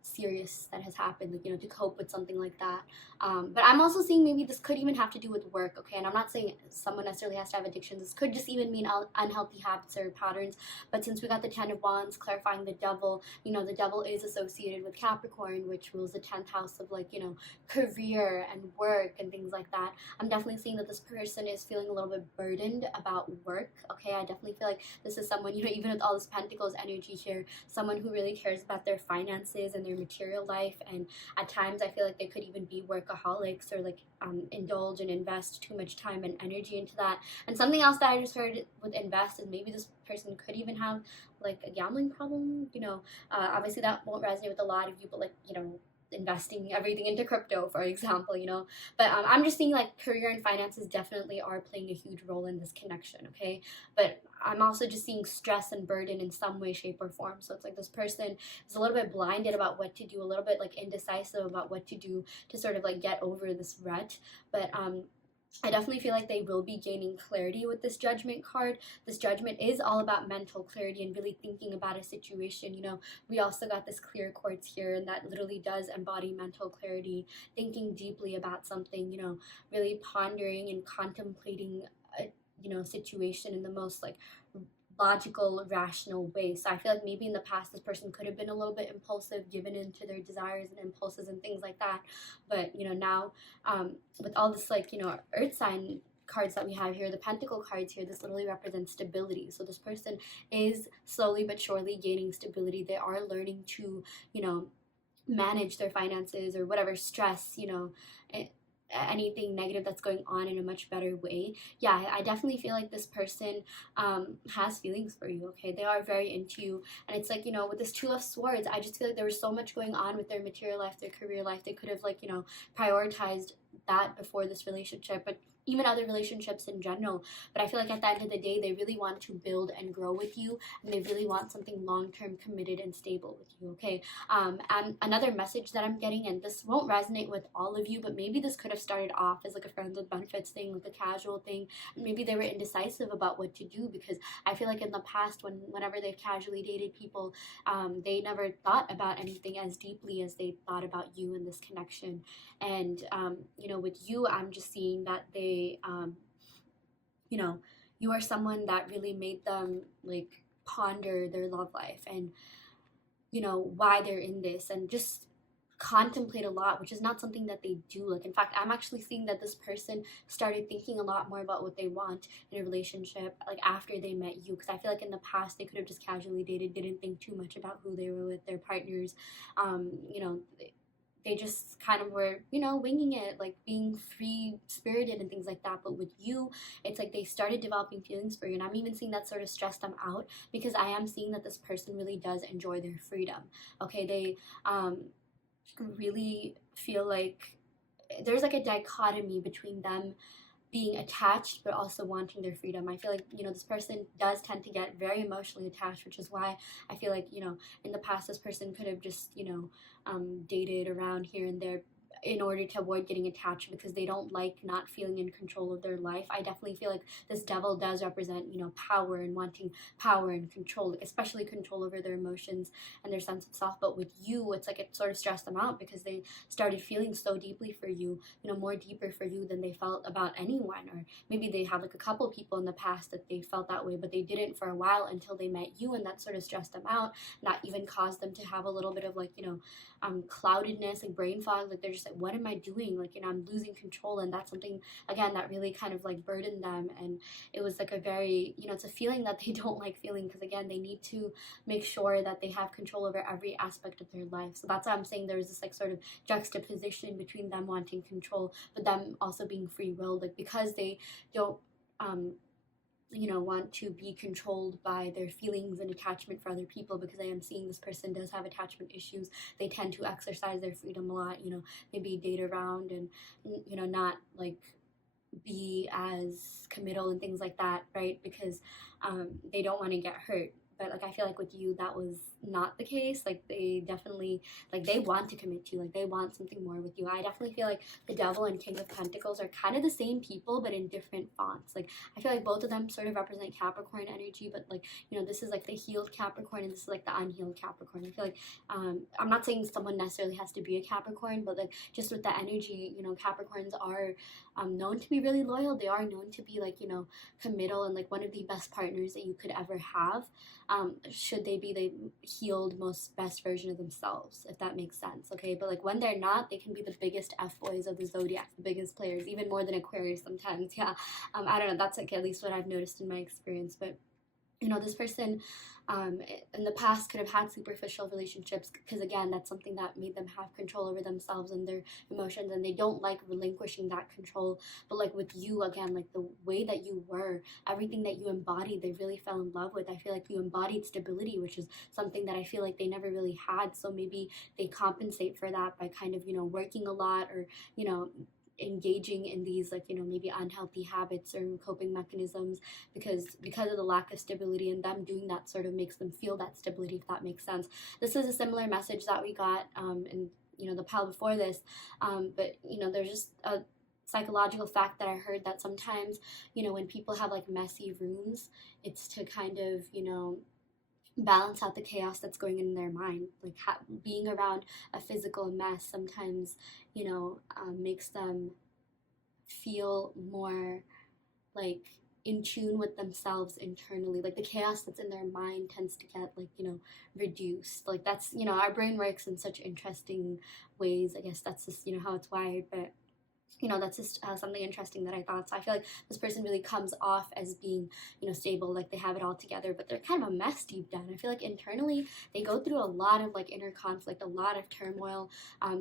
serious that has happened, like, you know, to cope with something like that. But I'm also seeing maybe this could even have to do with work. Okay, and I'm not saying someone necessarily has to have addictions. This could just even mean unhealthy habits or patterns. But since we got the 10 of Wands clarifying the devil, you know, the devil is associated with Capricorn, which rules the 10th house of like, you know, career and work and things like that. I'm definitely seeing that this person is feeling a little bit burdened about work. Okay, I definitely feel like this is someone, you know, even with all this Pentacles energy here, someone who really cares about their finances and their material life. And at times I feel like they could even be workaholics, or like indulge and invest too much time and energy into that. And something else that I just heard with invest is maybe this person could even have like a gambling problem. You know, obviously that won't resonate with a lot of you, but like, you know, investing everything into crypto, for example, you know. But I'm just seeing like career and finances definitely are playing a huge role in this connection. Okay, but I'm also just seeing stress and burden in some way, shape, or form. So it's like this person is a little bit blinded about what to do, a little bit like indecisive about what to do to sort of like get over this rut. But I definitely feel like they will be gaining clarity with this judgment card. This judgment is all about mental clarity and really thinking about a situation. You know, we also got this clear quartz here, and that literally does embody mental clarity, thinking deeply about something, you know, really pondering and contemplating a, you know, situation in the most like logical, rational way. So I feel like maybe in the past this person could have been a little bit impulsive, given into their desires and impulses and things like that. But you know, now with all this like, you know, earth sign cards that we have here, the pentacle cards here, this literally represents stability. So this person is slowly but surely gaining stability. They are learning to, you know, manage their finances or whatever stress, you know, anything negative that's going on in a much better way. Yeah, I definitely feel like this person has feelings for you. Okay, they are very into you, and it's like, you know, with this Two of Swords, I just feel like there was so much going on with their material life, their career life. They could have like, you know, prioritized that before this relationship, but even other relationships in general. But I feel like at the end of the day, they really want to build and grow with you, and they really want something long-term, committed, and stable with you. Okay, and another message that I'm getting, and this won't resonate with all of you, but maybe this could have started off as like a friends with benefits thing, like a casual thing, and maybe they were indecisive about what to do, because I feel like in the past, whenever they've casually dated people, they never thought about anything as deeply as they thought about you in this connection. And you know, with you, I'm just seeing that they you know, you are someone that really made them like ponder their love life, and you know, why they're in this, and just contemplate a lot, which is not something that they do. Like in fact, I'm actually seeing that this person started thinking a lot more about what they want in a relationship like after they met you, because I feel like in the past they could have just casually dated, didn't think too much about who they were with, their partners. You know, they just kind of were, you know, winging it, like being free spirited and things like that. But with you, it's like they started developing feelings for you, and I'm even seeing that sort of stress them out, because I am seeing that this person really does enjoy their freedom. Okay, they really feel like there's like a dichotomy between them being attached but also wanting their freedom. I feel like, you know, this person does tend to get very emotionally attached, which is why I feel like, you know, in the past this person could have just, you know, dated around here and there in order to avoid getting attached, because they don't like not feeling in control of their life. I definitely feel like this devil does represent, power and wanting power and control, like especially control over their emotions and their sense of self. But with you, it's like it sort of stressed them out because they started feeling so deeply for you, more deeper for you than they felt about anyone. Or maybe they had like a couple people in the past that they felt that way, but they didn't for a while until they met you, and that sort of stressed them out. That even caused them to have a little bit of like, cloudedness, like brain fog. Like they're just like, what am I doing? Like, I'm losing control. And that's something, again, that really kind of like burdened them. And it was like a very, it's a feeling that they don't like feeling, because again, they need to make sure that they have control over every aspect of their life. So that's why I'm saying there's this like sort of juxtaposition between them wanting control but them also being free willed, like because they don't want to be controlled by their feelings and attachment for other people. Because I am seeing this person does have attachment issues. They tend to exercise their freedom a lot, maybe date around and not like be as committal and things like that, right? Because they don't want to get hurt. But like I feel like with you, that was not the case. Like they definitely, like they want to commit to you, like they want something more with you. I definitely feel like the devil and king of pentacles are kind of the same people but in different fonts. Like I feel like both of them sort of represent Capricorn energy, but like this is like the healed Capricorn and this is like the unhealed Capricorn. I feel like I'm not saying someone necessarily has to be a Capricorn, but like just with the energy, Capricorns are known to be really loyal. They are known to be like committal and like one of the best partners that you could ever have, should they be the healed most best version of themselves, if that makes sense. Okay, but like when they're not, they can be the biggest f-boys of the zodiac, the biggest players, even more than Aquarius sometimes. Yeah, I don't know, that's like at least what I've noticed in my experience. But this person in the past could have had superficial relationships, because again, that's something that made them have control over themselves and their emotions, and they don't like relinquishing that control. But like with you, again, like the way that you were, everything that you embodied, they really fell in love with. I feel like you embodied stability, which is something that I feel like they never really had. So maybe they compensate for that by kind of working a lot, or engaging in these like maybe unhealthy habits or coping mechanisms, because of the lack of stability, and them doing that sort of makes them feel that stability, if that makes sense. This is a similar message that we got in the pile before this, but there's just a psychological fact that I heard that sometimes when people have like messy rooms, it's to kind of balance out the chaos that's going in their mind. Like being around a physical mess sometimes makes them feel more like in tune with themselves internally. Like the chaos that's in their mind tends to get like reduced. Like that's our brain works in such interesting ways. I guess that's just how it's wired. But that's just something interesting that I thought. So I feel like this person really comes off as being, stable, like they have it all together, but they're kind of a mess deep down. I feel like internally they go through a lot of like inner conflict, a lot of turmoil.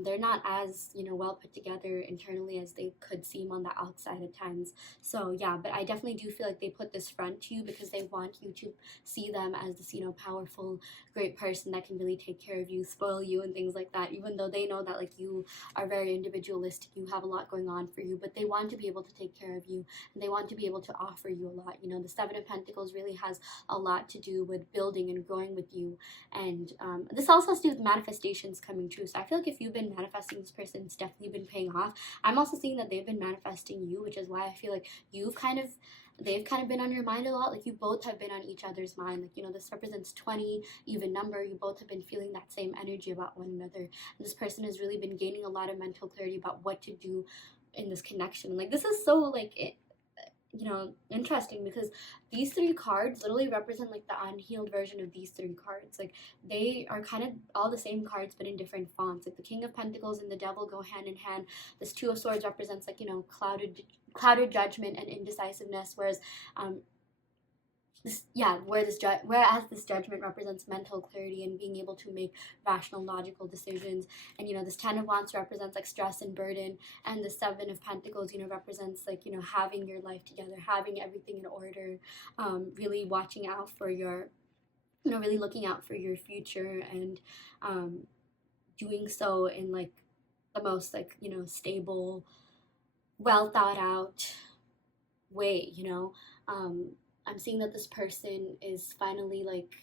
They're not as, well put together internally as they could seem on the outside at times. So yeah, but I definitely do feel like they put this front to you because they want you to see them as this, powerful, great person that can really take care of you, spoil you, and things like that, even though they know that like you are very individualistic, you have a lot going on for you, but they want to be able to take care of you, and they want to be able to offer you a lot. The Seven of Pentacles really has a lot to do with building and growing with you, and this also has to do with manifestations coming true. So I feel like if you've been manifesting this person, it's definitely been paying off. I'm also seeing that they've been manifesting you, which is why I feel like they've kind of been on your mind a lot. Like you both have been on each other's mind. Like this represents 20, even number. You both have been feeling that same energy about one another, and this person has really been gaining a lot of mental clarity about what to do in this connection. Like this is so like interesting, because these three cards literally represent like the unhealed version of these three cards. Like they are kind of all the same cards but in different fonts. Like the King of Pentacles and the Devil go hand in hand. This Two of Swords represents like clouded judgment and indecisiveness, whereas whereas this judgment represents mental clarity and being able to make rational, logical decisions. And this Ten of Wands represents like stress and burden, and the Seven of Pentacles represents like having your life together, having everything in order, really watching out for your really looking out for your future, and doing so in like the most like stable, well thought out way. I'm seeing that this person is finally like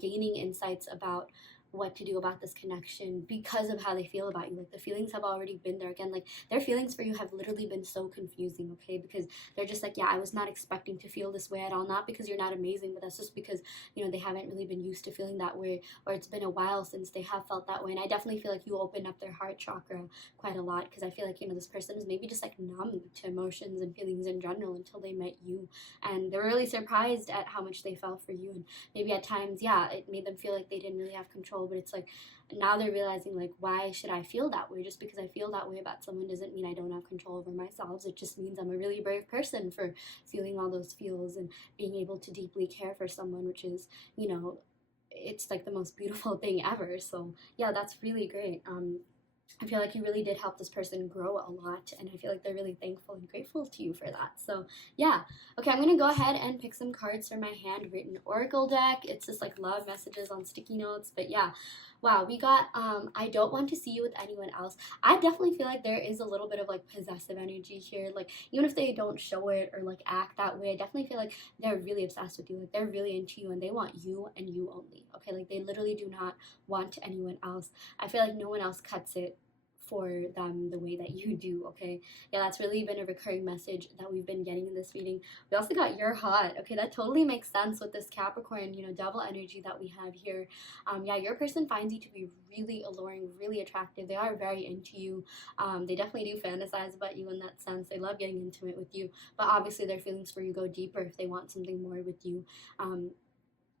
gaining insights about what to do about this connection because of how they feel about you. Like, the feelings have already been there. Again, like, their feelings for you have literally been so confusing, okay? Because they're just like, yeah, I was not expecting to feel this way at all. Not because you're not amazing, but that's just because, you know, they haven't really been used to feeling that way, or it's been a while since they have felt that way. And I definitely feel like you opened up their heart chakra quite a lot, because I feel like, you know, this person is maybe just like numb to emotions and feelings in general until they met you, and they were really surprised at how much they felt for you. And maybe at times, yeah, it made them feel like they didn't really have control, but it's like now they're realizing, like, why should I feel that way? Just because I feel that way about someone doesn't mean I don't have control over myself. It just means I'm a really brave person for feeling all those feels and being able to deeply care for someone, which is, you know, it's like the most beautiful thing ever. So yeah, that's really great. I feel like you really did help this person grow a lot, and I feel like they're really thankful and grateful to you for that. So yeah, okay, I'm gonna go ahead and pick some cards from my handwritten oracle deck. It's just like love messages on sticky notes, but yeah. Wow, we got I don't want to see you with anyone else. I definitely feel like there is a little bit of like possessive energy here. Like, even if they don't show it or like act that way, I definitely feel like they're really obsessed with you. Like, they're really into you and they want you and you only. Okay, like, they literally do not want anyone else. I feel like no one else cuts it for them the way that you do. Okay, yeah, that's really been a recurring message that we've been getting in this reading. We also got you're hot. Okay, that totally makes sense with this Capricorn, you know, double energy that we have here. Yeah, your person finds you to be really alluring, really attractive. They are very into you. They definitely do fantasize about you in that sense. They love getting intimate with you, but obviously their feelings for you go deeper if they want something more with you.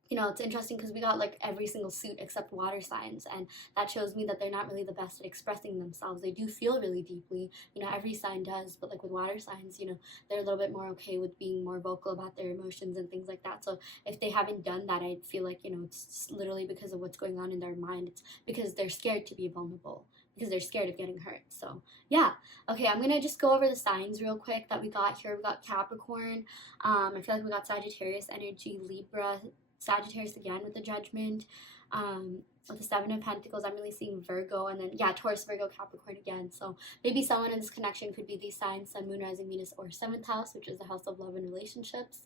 You know, it's interesting because we got like every single suit except water signs, and that shows me that they're not really the best at expressing themselves. They do feel really deeply, you know, every sign does, but like with water signs, you know, they're a little bit more okay with being more vocal about their emotions and things like that. So if they haven't done that, I feel like, you know, it's literally because of what's going on in their mind. It's because they're scared to be vulnerable, because they're scared of getting hurt. So yeah, okay, I'm gonna just go over the signs real quick that we got here. We got Capricorn, I feel like we got Sagittarius energy, Libra, Sagittarius again with the Judgment, with the Seven of Pentacles. I'm really seeing Virgo, and then yeah, Taurus, Virgo, Capricorn again. So maybe someone in this connection could be these signs: Sun, Moon, Rising, Venus, or 7th house, which is the house of love and relationships.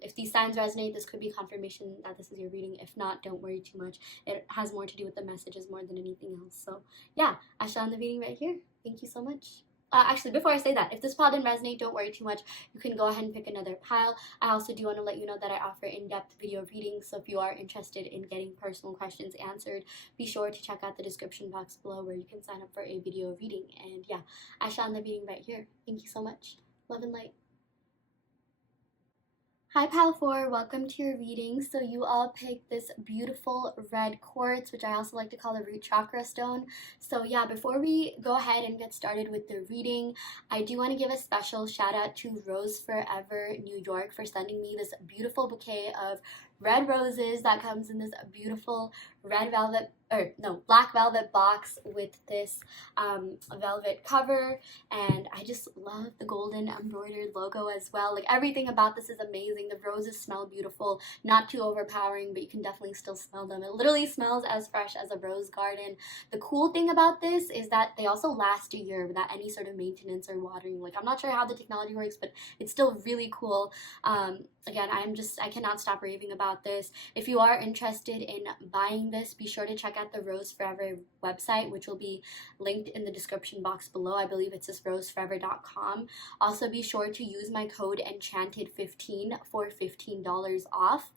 If these signs resonate, this could be confirmation that this is your reading. If not, don't worry too much. It has more to do with the messages more than anything else. So yeah, I shall end the reading right here. Thank you so much. Actually, before I say that, if this pile didn't resonate, don't worry too much. You can go ahead and pick another pile. I also do want to let you know that I offer in-depth video readings, so if you are interested in getting personal questions answered, be sure to check out the description box below where you can sign up for a video reading. And yeah, I shall end the reading right here. Thank you so much. Love and light. Hi Pal 4, welcome to your reading. So you all picked this beautiful red quartz, which I also like to call the root chakra stone. So yeah, before we go ahead and get started with the reading, I do want to give a special shout out to Rose Forever New York for sending me this beautiful bouquet of red roses that comes in this beautiful black velvet box with this velvet cover, and I just love the golden embroidered logo as well. Like, everything about this is amazing. The roses smell beautiful, not too overpowering, but you can definitely still smell them. It literally smells as fresh as a rose garden. The cool thing about this is that they also last a year without any sort of maintenance or watering. Like, I'm not sure how the technology works, but it's still really cool. Again, I cannot stop raving about this. If you are interested in buying this, be sure to check out the Rose Forever website, which will be linked in the description box below. I believe it's just roseforever.com. Also, be sure to use my code Enchanted15 for $15 off.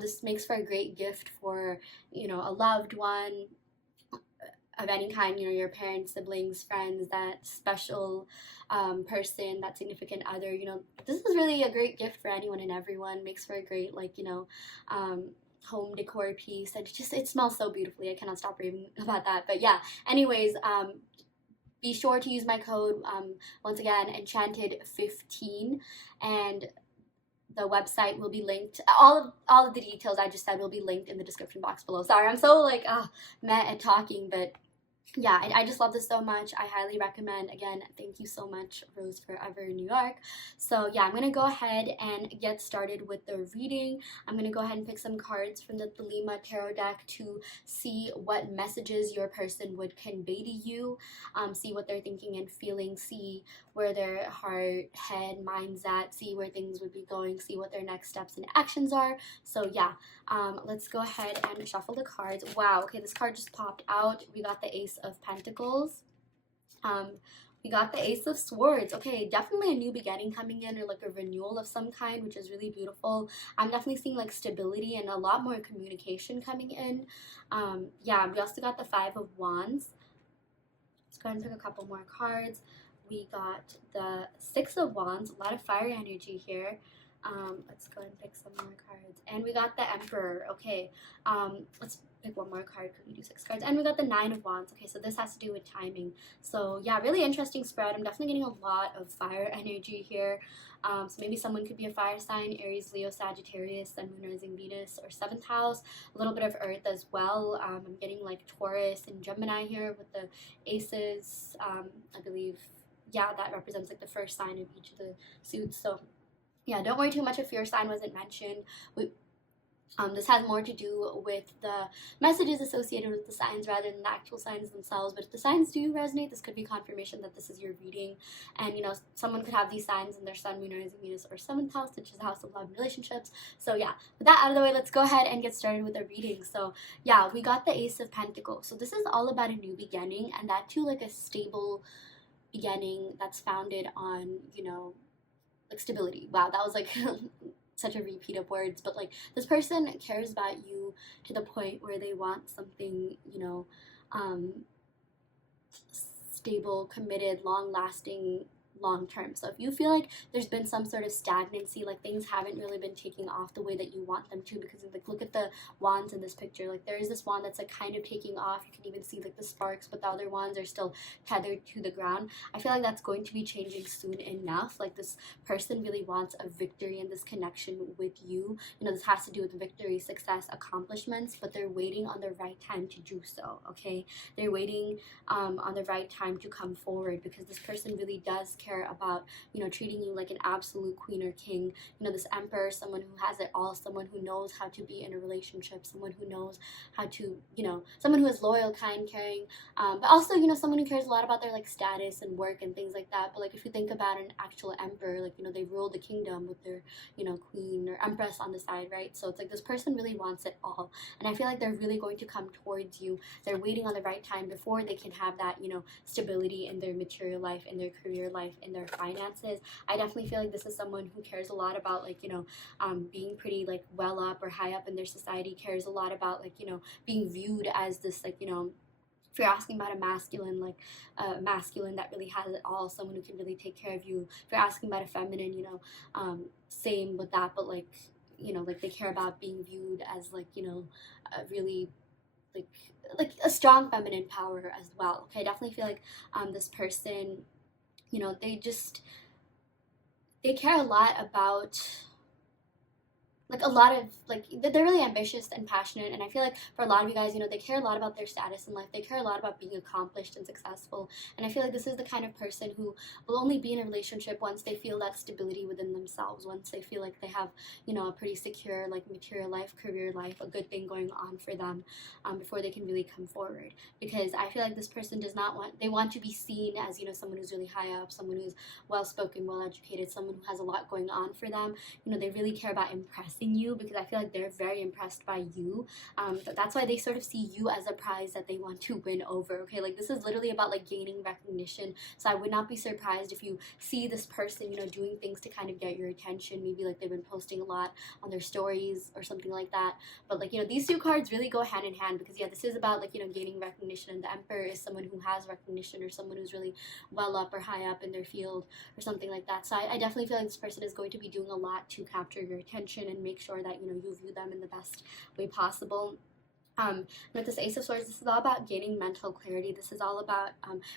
This makes for a great gift for, you know, a loved one of any kind, you know, your parents, siblings, friends, that special person, that significant other. You know, this is really a great gift for anyone and everyone. Makes for a great, like, you know, home decor piece, and it smells so beautifully. I cannot stop raving about that. But yeah, anyways, be sure to use my code, once again, Enchanted15, and the website will be linked. All of the details I just said will be linked in the description box below. Sorry, I'm so like meh at talking, but yeah, I just love this so much. I highly recommend. Again, thank you so much, Rose Forever New York. So yeah, I'm going to go ahead and get started with the reading. I'm going to go ahead and pick some cards from the Thelema Tarot deck to see what messages your person would convey to you, see what they're thinking and feeling, see where their heart, head, mind's at, see where things would be going, see what their next steps and actions are. So yeah, let's go ahead and shuffle the cards. Wow, okay, this card just popped out. We got the Ace of Pentacles. We got the Ace of Swords. Okay, definitely a new beginning coming in, or like a renewal of some kind, which is really beautiful. I'm definitely seeing like stability and a lot more communication coming in. Yeah, we also got the Five of Wands. Let's go ahead and pick a couple more cards. We got the Six of Wands, a lot of fire energy here. Let's go ahead and pick some more cards. And we got the Emperor. Okay, let's pick one more card because we do 6 cards. And we got the Nine of Wands. Okay, so this has to do with timing. So yeah, really interesting spread. I'm definitely getting a lot of fire energy here. So maybe someone could be a fire sign, Aries, Leo, Sagittarius, Sun, Moon, Rising, Venus, or 7th house. A little bit of Earth as well. I'm getting like Taurus and Gemini here with the aces. I believe, yeah, that represents like the first sign of each of the suits. So yeah, don't worry too much if your sign wasn't mentioned. This has more to do with the messages associated with the signs rather than the actual signs themselves. But if the signs do resonate, this could be confirmation that this is your reading. And, you know, someone could have these signs in their Sun, Moon, Rising, Venus, or 7th house, which is the house of love and relationships. So, yeah, with that out of the way, let's go ahead and get started with the reading. So, yeah, we got the Ace of Pentacles. So this is all about a new beginning, and that too, like a stable beginning that's founded on, you know, like stability. Wow, that was like such a repeat of words, but like this person cares about you to the point where they want something, you know, stable, committed, long lasting, long term. So if you feel like there's been some sort of stagnancy, like things haven't really been taking off the way that you want them to, because like look at the wands in this picture, like there is this wand that's like kind of taking off, you can even see like the sparks, but the other wands are still tethered to the ground. I feel like that's going to be changing soon enough. Like this person really wants a victory in this connection with you. You know, this has to do with victory, success, accomplishments, but they're waiting on the right time to do so. Okay, they're waiting on the right time to come forward, because this person really does care about, you know, treating you like an absolute queen or king. You know, this Emperor, someone who has it all, someone who knows how to be in a relationship, someone who knows how to, you know, someone who is loyal, kind, caring, but also, you know, someone who cares a lot about their like status and work and things like that. But like if you think about an actual emperor, like, you know, they rule the kingdom with their, you know, queen or empress on the side, right? So it's like this person really wants it all, and I feel like they're really going to come towards you. They're waiting on the right time before they can have that, you know, stability in their material life, in their career life, in their finances. I definitely feel like this is someone who cares a lot about, like, you know, being pretty like well up or high up in their society, cares a lot about, like, you know, being viewed as this, like, you know, if you're asking about a masculine, like a masculine that really has it all, someone who can really take care of you. If you're asking about a feminine, you know, same with that, but like, you know, like they care about being viewed as, like, you know, a really like a strong feminine power as well. Okay, I definitely feel like this person, you know, they care a lot about, like, a lot of, like, they're really ambitious and passionate, and I feel like for a lot of you guys, you know, they care a lot about their status in life, they care a lot about being accomplished and successful. And I feel like this is the kind of person who will only be in a relationship once they feel that stability within themselves, once they feel like they have, you know, a pretty secure, like, material life, career life, a good thing going on for them, before they can really come forward. Because I feel like this person does not want, they want to be seen as, you know, someone who's really high up, someone who's well spoken, well educated, someone who has a lot going on for them. You know, they really care about impressing you, because I feel like they're very impressed by you. But that's why they sort of see you as a prize that they want to win over. Okay, like this is literally about like gaining recognition. So I would not be surprised if you see this person, you know, doing things to kind of get your attention. Maybe like they've been posting a lot on their stories or something like that. But like, you know, these two cards really go hand in hand, because yeah, this is about, like, you know, gaining recognition, and the Emperor is someone who has recognition, or someone who's really well up or high up in their field or something like that. So I definitely feel like this person is going to be doing a lot to capture your attention and make sure that, you know, you view them in the best way possible. With this Ace of Swords, this is all about gaining mental clarity. This is all about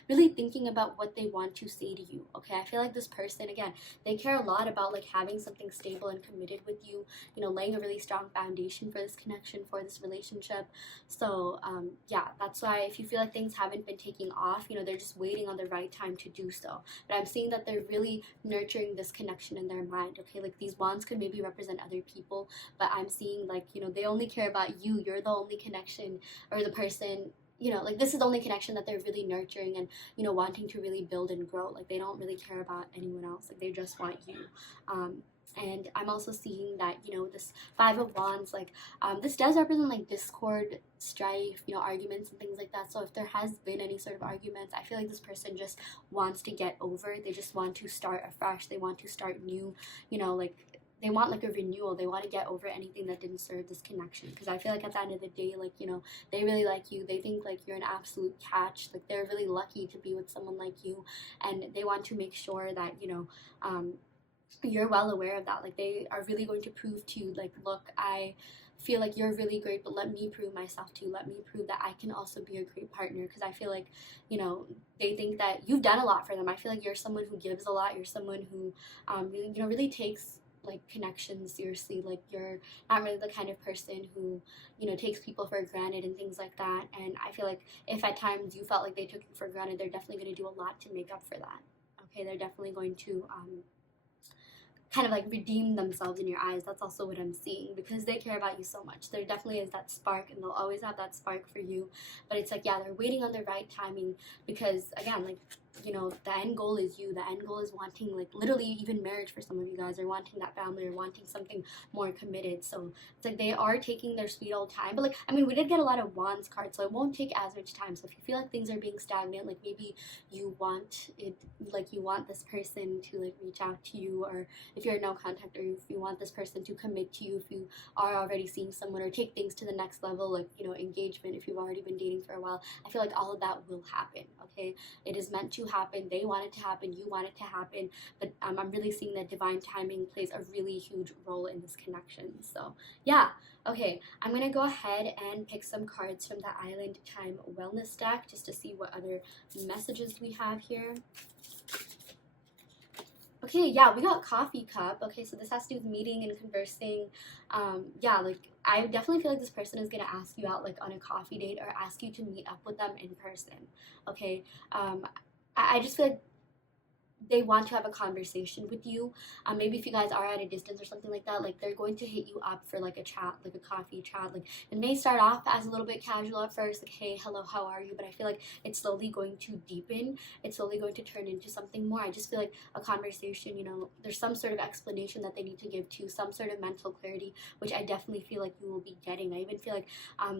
really thinking about what they want to say to you. Okay, I feel like this person, again, they care a lot about like having something stable and committed with you, you know, laying a really strong foundation for this connection, for this relationship. So yeah, that's why if you feel like things haven't been taking off, you know, they're just waiting on the right time to do so. But I'm seeing that they're really nurturing this connection in their mind. Okay, like these wands could maybe represent other people, but I'm seeing, like, you know, they only care about you. You're the only connection, or the person you know, like this is the only connection that they're really nurturing and, you know, wanting to really build and grow. Like they don't really care about anyone else. Like they just want you. And I'm also seeing that, you know, this Five of Wands, like this does represent like discord, strife, you know, arguments and things like that. So if there has been any sort of arguments, I feel like this person just wants to get over it. They just want to start afresh. They want to start new, you know, like they want like a renewal. They want to get over anything that didn't serve this connection, because I feel like at the end of the day, like, you know, they really like you. They think like you're an absolute catch. Like they're really lucky to be with someone like you, and they want to make sure that, you know, you're well aware of that. Like they are really going to prove to you, like, look, I feel like you're really great, but let me prove myself to you. Let me prove that I can also be a great partner, because I feel like, you know, they think that you've done a lot for them. I feel like you're someone who gives a lot. You're someone who really, you know, really takes like connections seriously. Like you're not really the kind of person who, you know, takes people for granted and things like that. And I feel like if at times you felt like they took you for granted, they're definitely going to do a lot to make up for that. Okay, they're definitely going to kind of like redeem themselves in your eyes. That's also what I'm seeing, because they care about you so much. There definitely is that spark, and they'll always have that spark for you. But it's like, yeah, they're waiting on the right timing, because again, like, you know, the end goal is you. The end goal is wanting, like, literally even marriage for some of you guys, or wanting that family, or wanting something more committed. So it's like they are taking their sweet old time. But like, I mean, we did get a lot of wands cards, so it won't take as much time. So if you feel like things are being stagnant, like maybe you want it, like you want this person to like reach out to you, or if you're in no contact, or if you want this person to commit to you, if you are already seeing someone, or take things to the next level, like, you know, engagement, if you've already been dating for a while, I feel like all of that will happen. Okay, it is meant to happen. They want it to happen, you want it to happen. But I'm really seeing that divine timing plays a really huge role in this connection. So yeah. Okay, I'm gonna go ahead and pick some cards from the Island Time Wellness deck, just to see what other messages we have here. Okay, yeah, we got coffee cup. Okay, so this has to do with meeting and conversing. Yeah, like I definitely feel like this person is gonna ask you out like on a coffee date, or ask you to meet up with them in person. Okay, I just feel like they want to have a conversation with you. Maybe if you guys are at a distance or something like that, like they're going to hit you up for like a chat, like a coffee chat. Like it may start off as a little bit casual at first, like, hey, hello, how are you? But I feel like it's slowly going to deepen. It's slowly going to turn into something more. I just feel like a conversation, you know, there's some sort of explanation that they need to give to you, some sort of mental clarity, which I definitely feel like you will be getting. I even feel like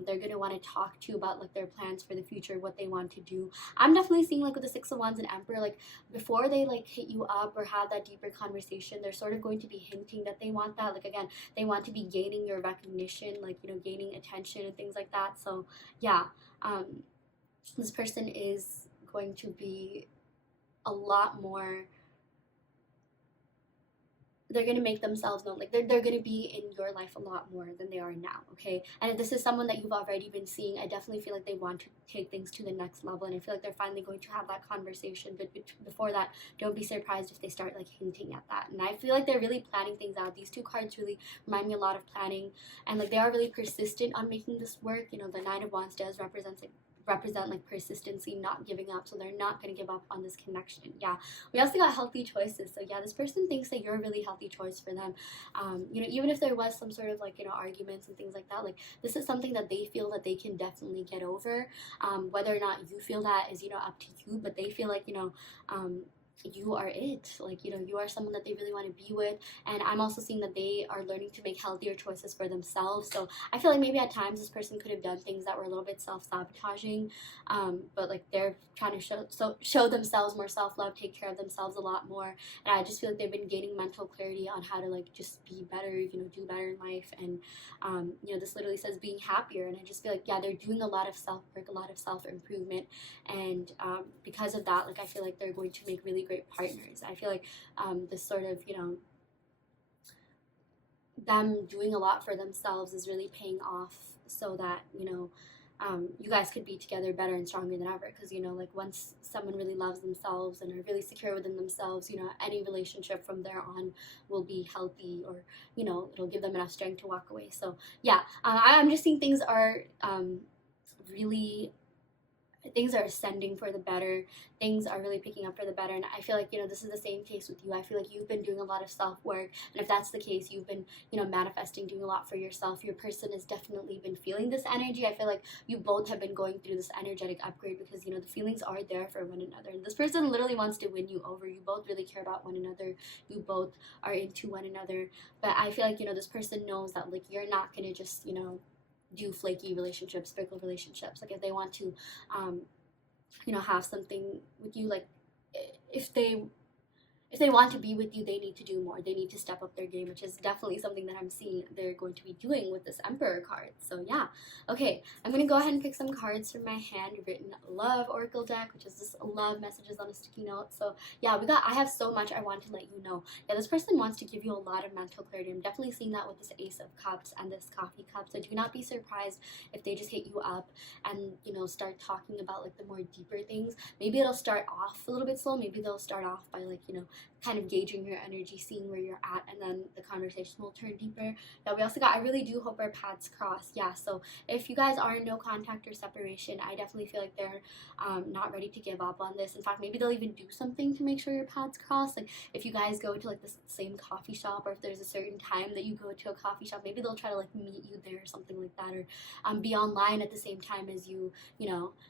they're going to want to talk to you about like their plans for the future, what they want to do. I'm definitely seeing like with the Six of Wands and Emperor, like before they like hit you up or have that deeper conversation, they're sort of going to be hinting that they want that. Like again, they want to be gaining your recognition, like, you know, gaining attention and things like that. So yeah, this person is going to be a lot more, they're going to make themselves known. Like they're going to be in your life a lot more than they are now. Okay, and if this is someone that you've already been seeing, I definitely feel like they want to take things to the next level, and I feel like they're finally going to have that conversation. But before that, don't be surprised if they start like hinting at that. And I feel like they're really planning things out. These two cards really remind me a lot of planning, and like they are really persistent on making this work. You know, the Nine of Wands does represent like persistency, not giving up, so they're not going to give up on this connection. Yeah, we also got healthy choices. So yeah, this person thinks that you're a really healthy choice for them. You know, even if there was some sort of like, you know, arguments and things like that, like this is something that they feel that they can definitely get over. Whether or not you feel that is, you know, up to you, but they feel like, you know, you are it. Like, you know, you are someone that they really want to be with. And I'm also seeing that they are learning to make healthier choices for themselves. So I feel like maybe at times this person could have done things that were a little bit self-sabotaging, but like they're trying to show themselves more self-love, take care of themselves a lot more. And I just feel like they've been gaining mental clarity on how to like just be better, you know, do better in life. And you know, this literally says being happier, and I just feel like, yeah, they're doing a lot of self-work, a lot of self-improvement. And because of that, like I feel like they're going to make really great partners. I feel like this sort of, you know, them doing a lot for themselves is really paying off, so that, you know, you guys could be together better and stronger than ever. Because, you know, like once someone really loves themselves and are really secure within themselves, you know, any relationship from there on will be healthy, or, you know, it'll give them enough strength to walk away. So yeah, I'm just seeing things are really things are ascending for the better. Things are really picking up for the better. And I feel like, this is the same case with you. I feel like you've been doing a lot of self-work. And if that's the case, you've been, manifesting, doing a lot for yourself. Your person has definitely been feeling this energy. I feel like you both have been going through this energetic upgrade because, the feelings are there for one another. And this person literally wants to win you over. You both really care about one another. You both are into one another. But I feel like, this person knows that, like, you're not going to just, do flaky relationships, fickle relationships. Like, if they want to have something with you, like, if they want to be with you, they need to do more. They need to step up their game, which is definitely something that I'm seeing they're going to be doing with this Emperor card. So yeah. Okay, I'm going to go ahead and pick some cards from my handwritten love oracle deck, which is just love messages on a sticky note. So yeah, I have so much I want to let you know. Yeah, this person wants to give you a lot of mental clarity. I'm definitely seeing that with this Ace of Cups and this Coffee Cup. So do not be surprised if they just hit you up and, start talking about, like, the more deeper things. Maybe it'll start off a little bit slow. Maybe they'll start off by, like, kind of gauging your energy, seeing where you're at, and then the conversation will turn deeper. Yeah, we also got, I really do hope our paths cross. Yeah, so if you guys are in no contact or separation, I definitely feel like they're not ready to give up on this. In fact, maybe they'll even do something to make sure your paths cross. Like, if you guys go to, like, the same coffee shop, or if there's a certain time that you go to a coffee shop, maybe they'll try to, like, meet you there or something like that, or be online at the same time as you,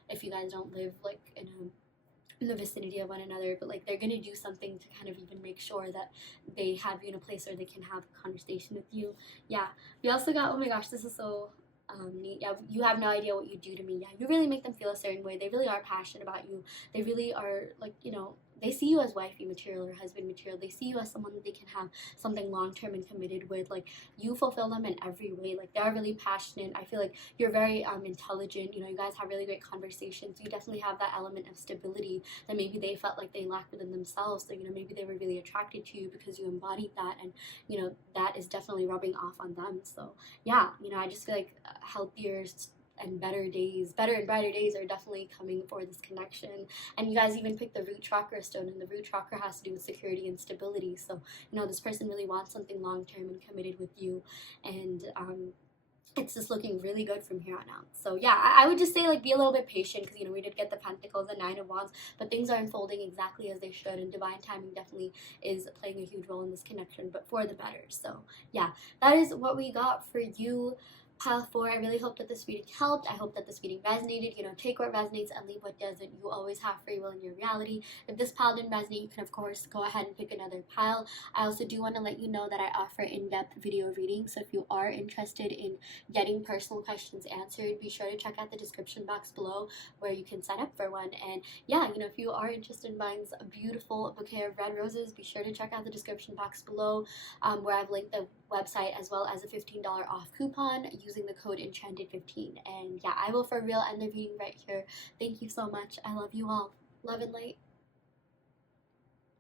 if you guys don't live, like, in the vicinity of one another. But, like, they're gonna do something to kind of even make sure that they have you in a place where they can have a conversation with you. Yeah, we also got, oh my gosh, this is so neat. Yeah, you have no idea what you do to me. Yeah, you really make them feel a certain way. They really are passionate about you. They really are, like, they see you as wifey material or husband material. They see you as someone that they can have something long-term and committed with. Like, you fulfill them in every way. Like, they are really passionate. I feel like you're very intelligent. You guys have really great conversations. You definitely have that element of stability that maybe they felt like they lacked within themselves. So, maybe they were really attracted to you because you embodied that, and that is definitely rubbing off on them. So yeah, I just feel like healthier and better and brighter days are definitely coming for this connection. And you guys even picked the root chakra stone, and the root chakra has to do with security and stability. So this person really wants something long-term and committed with you, and it's just looking really good from here on out. So yeah, I would just say, like, be a little bit patient, because we did get the Pentacles and Nine of Wands, but things are unfolding exactly as they should, and divine timing definitely is playing a huge role in this connection, but for the better. So yeah, that is what we got for you, Pile 4. I really hope that this reading helped. I hope that this reading resonated. Take what resonates and leave what doesn't. You always have free will in your reality. If this pile didn't resonate, you can, of course, go ahead and pick another pile. I also do want to let you know that I offer in-depth video readings. So if you are interested in getting personal questions answered, be sure to check out the description box below where you can sign up for one. And yeah, if you are interested in buying a beautiful bouquet of red roses, be sure to check out the description box below where I've linked the website as well as a $15 off coupon using the code Enchanted15. And yeah, I will for real end the reading right here. Thank you so much. I love you all. Love and light.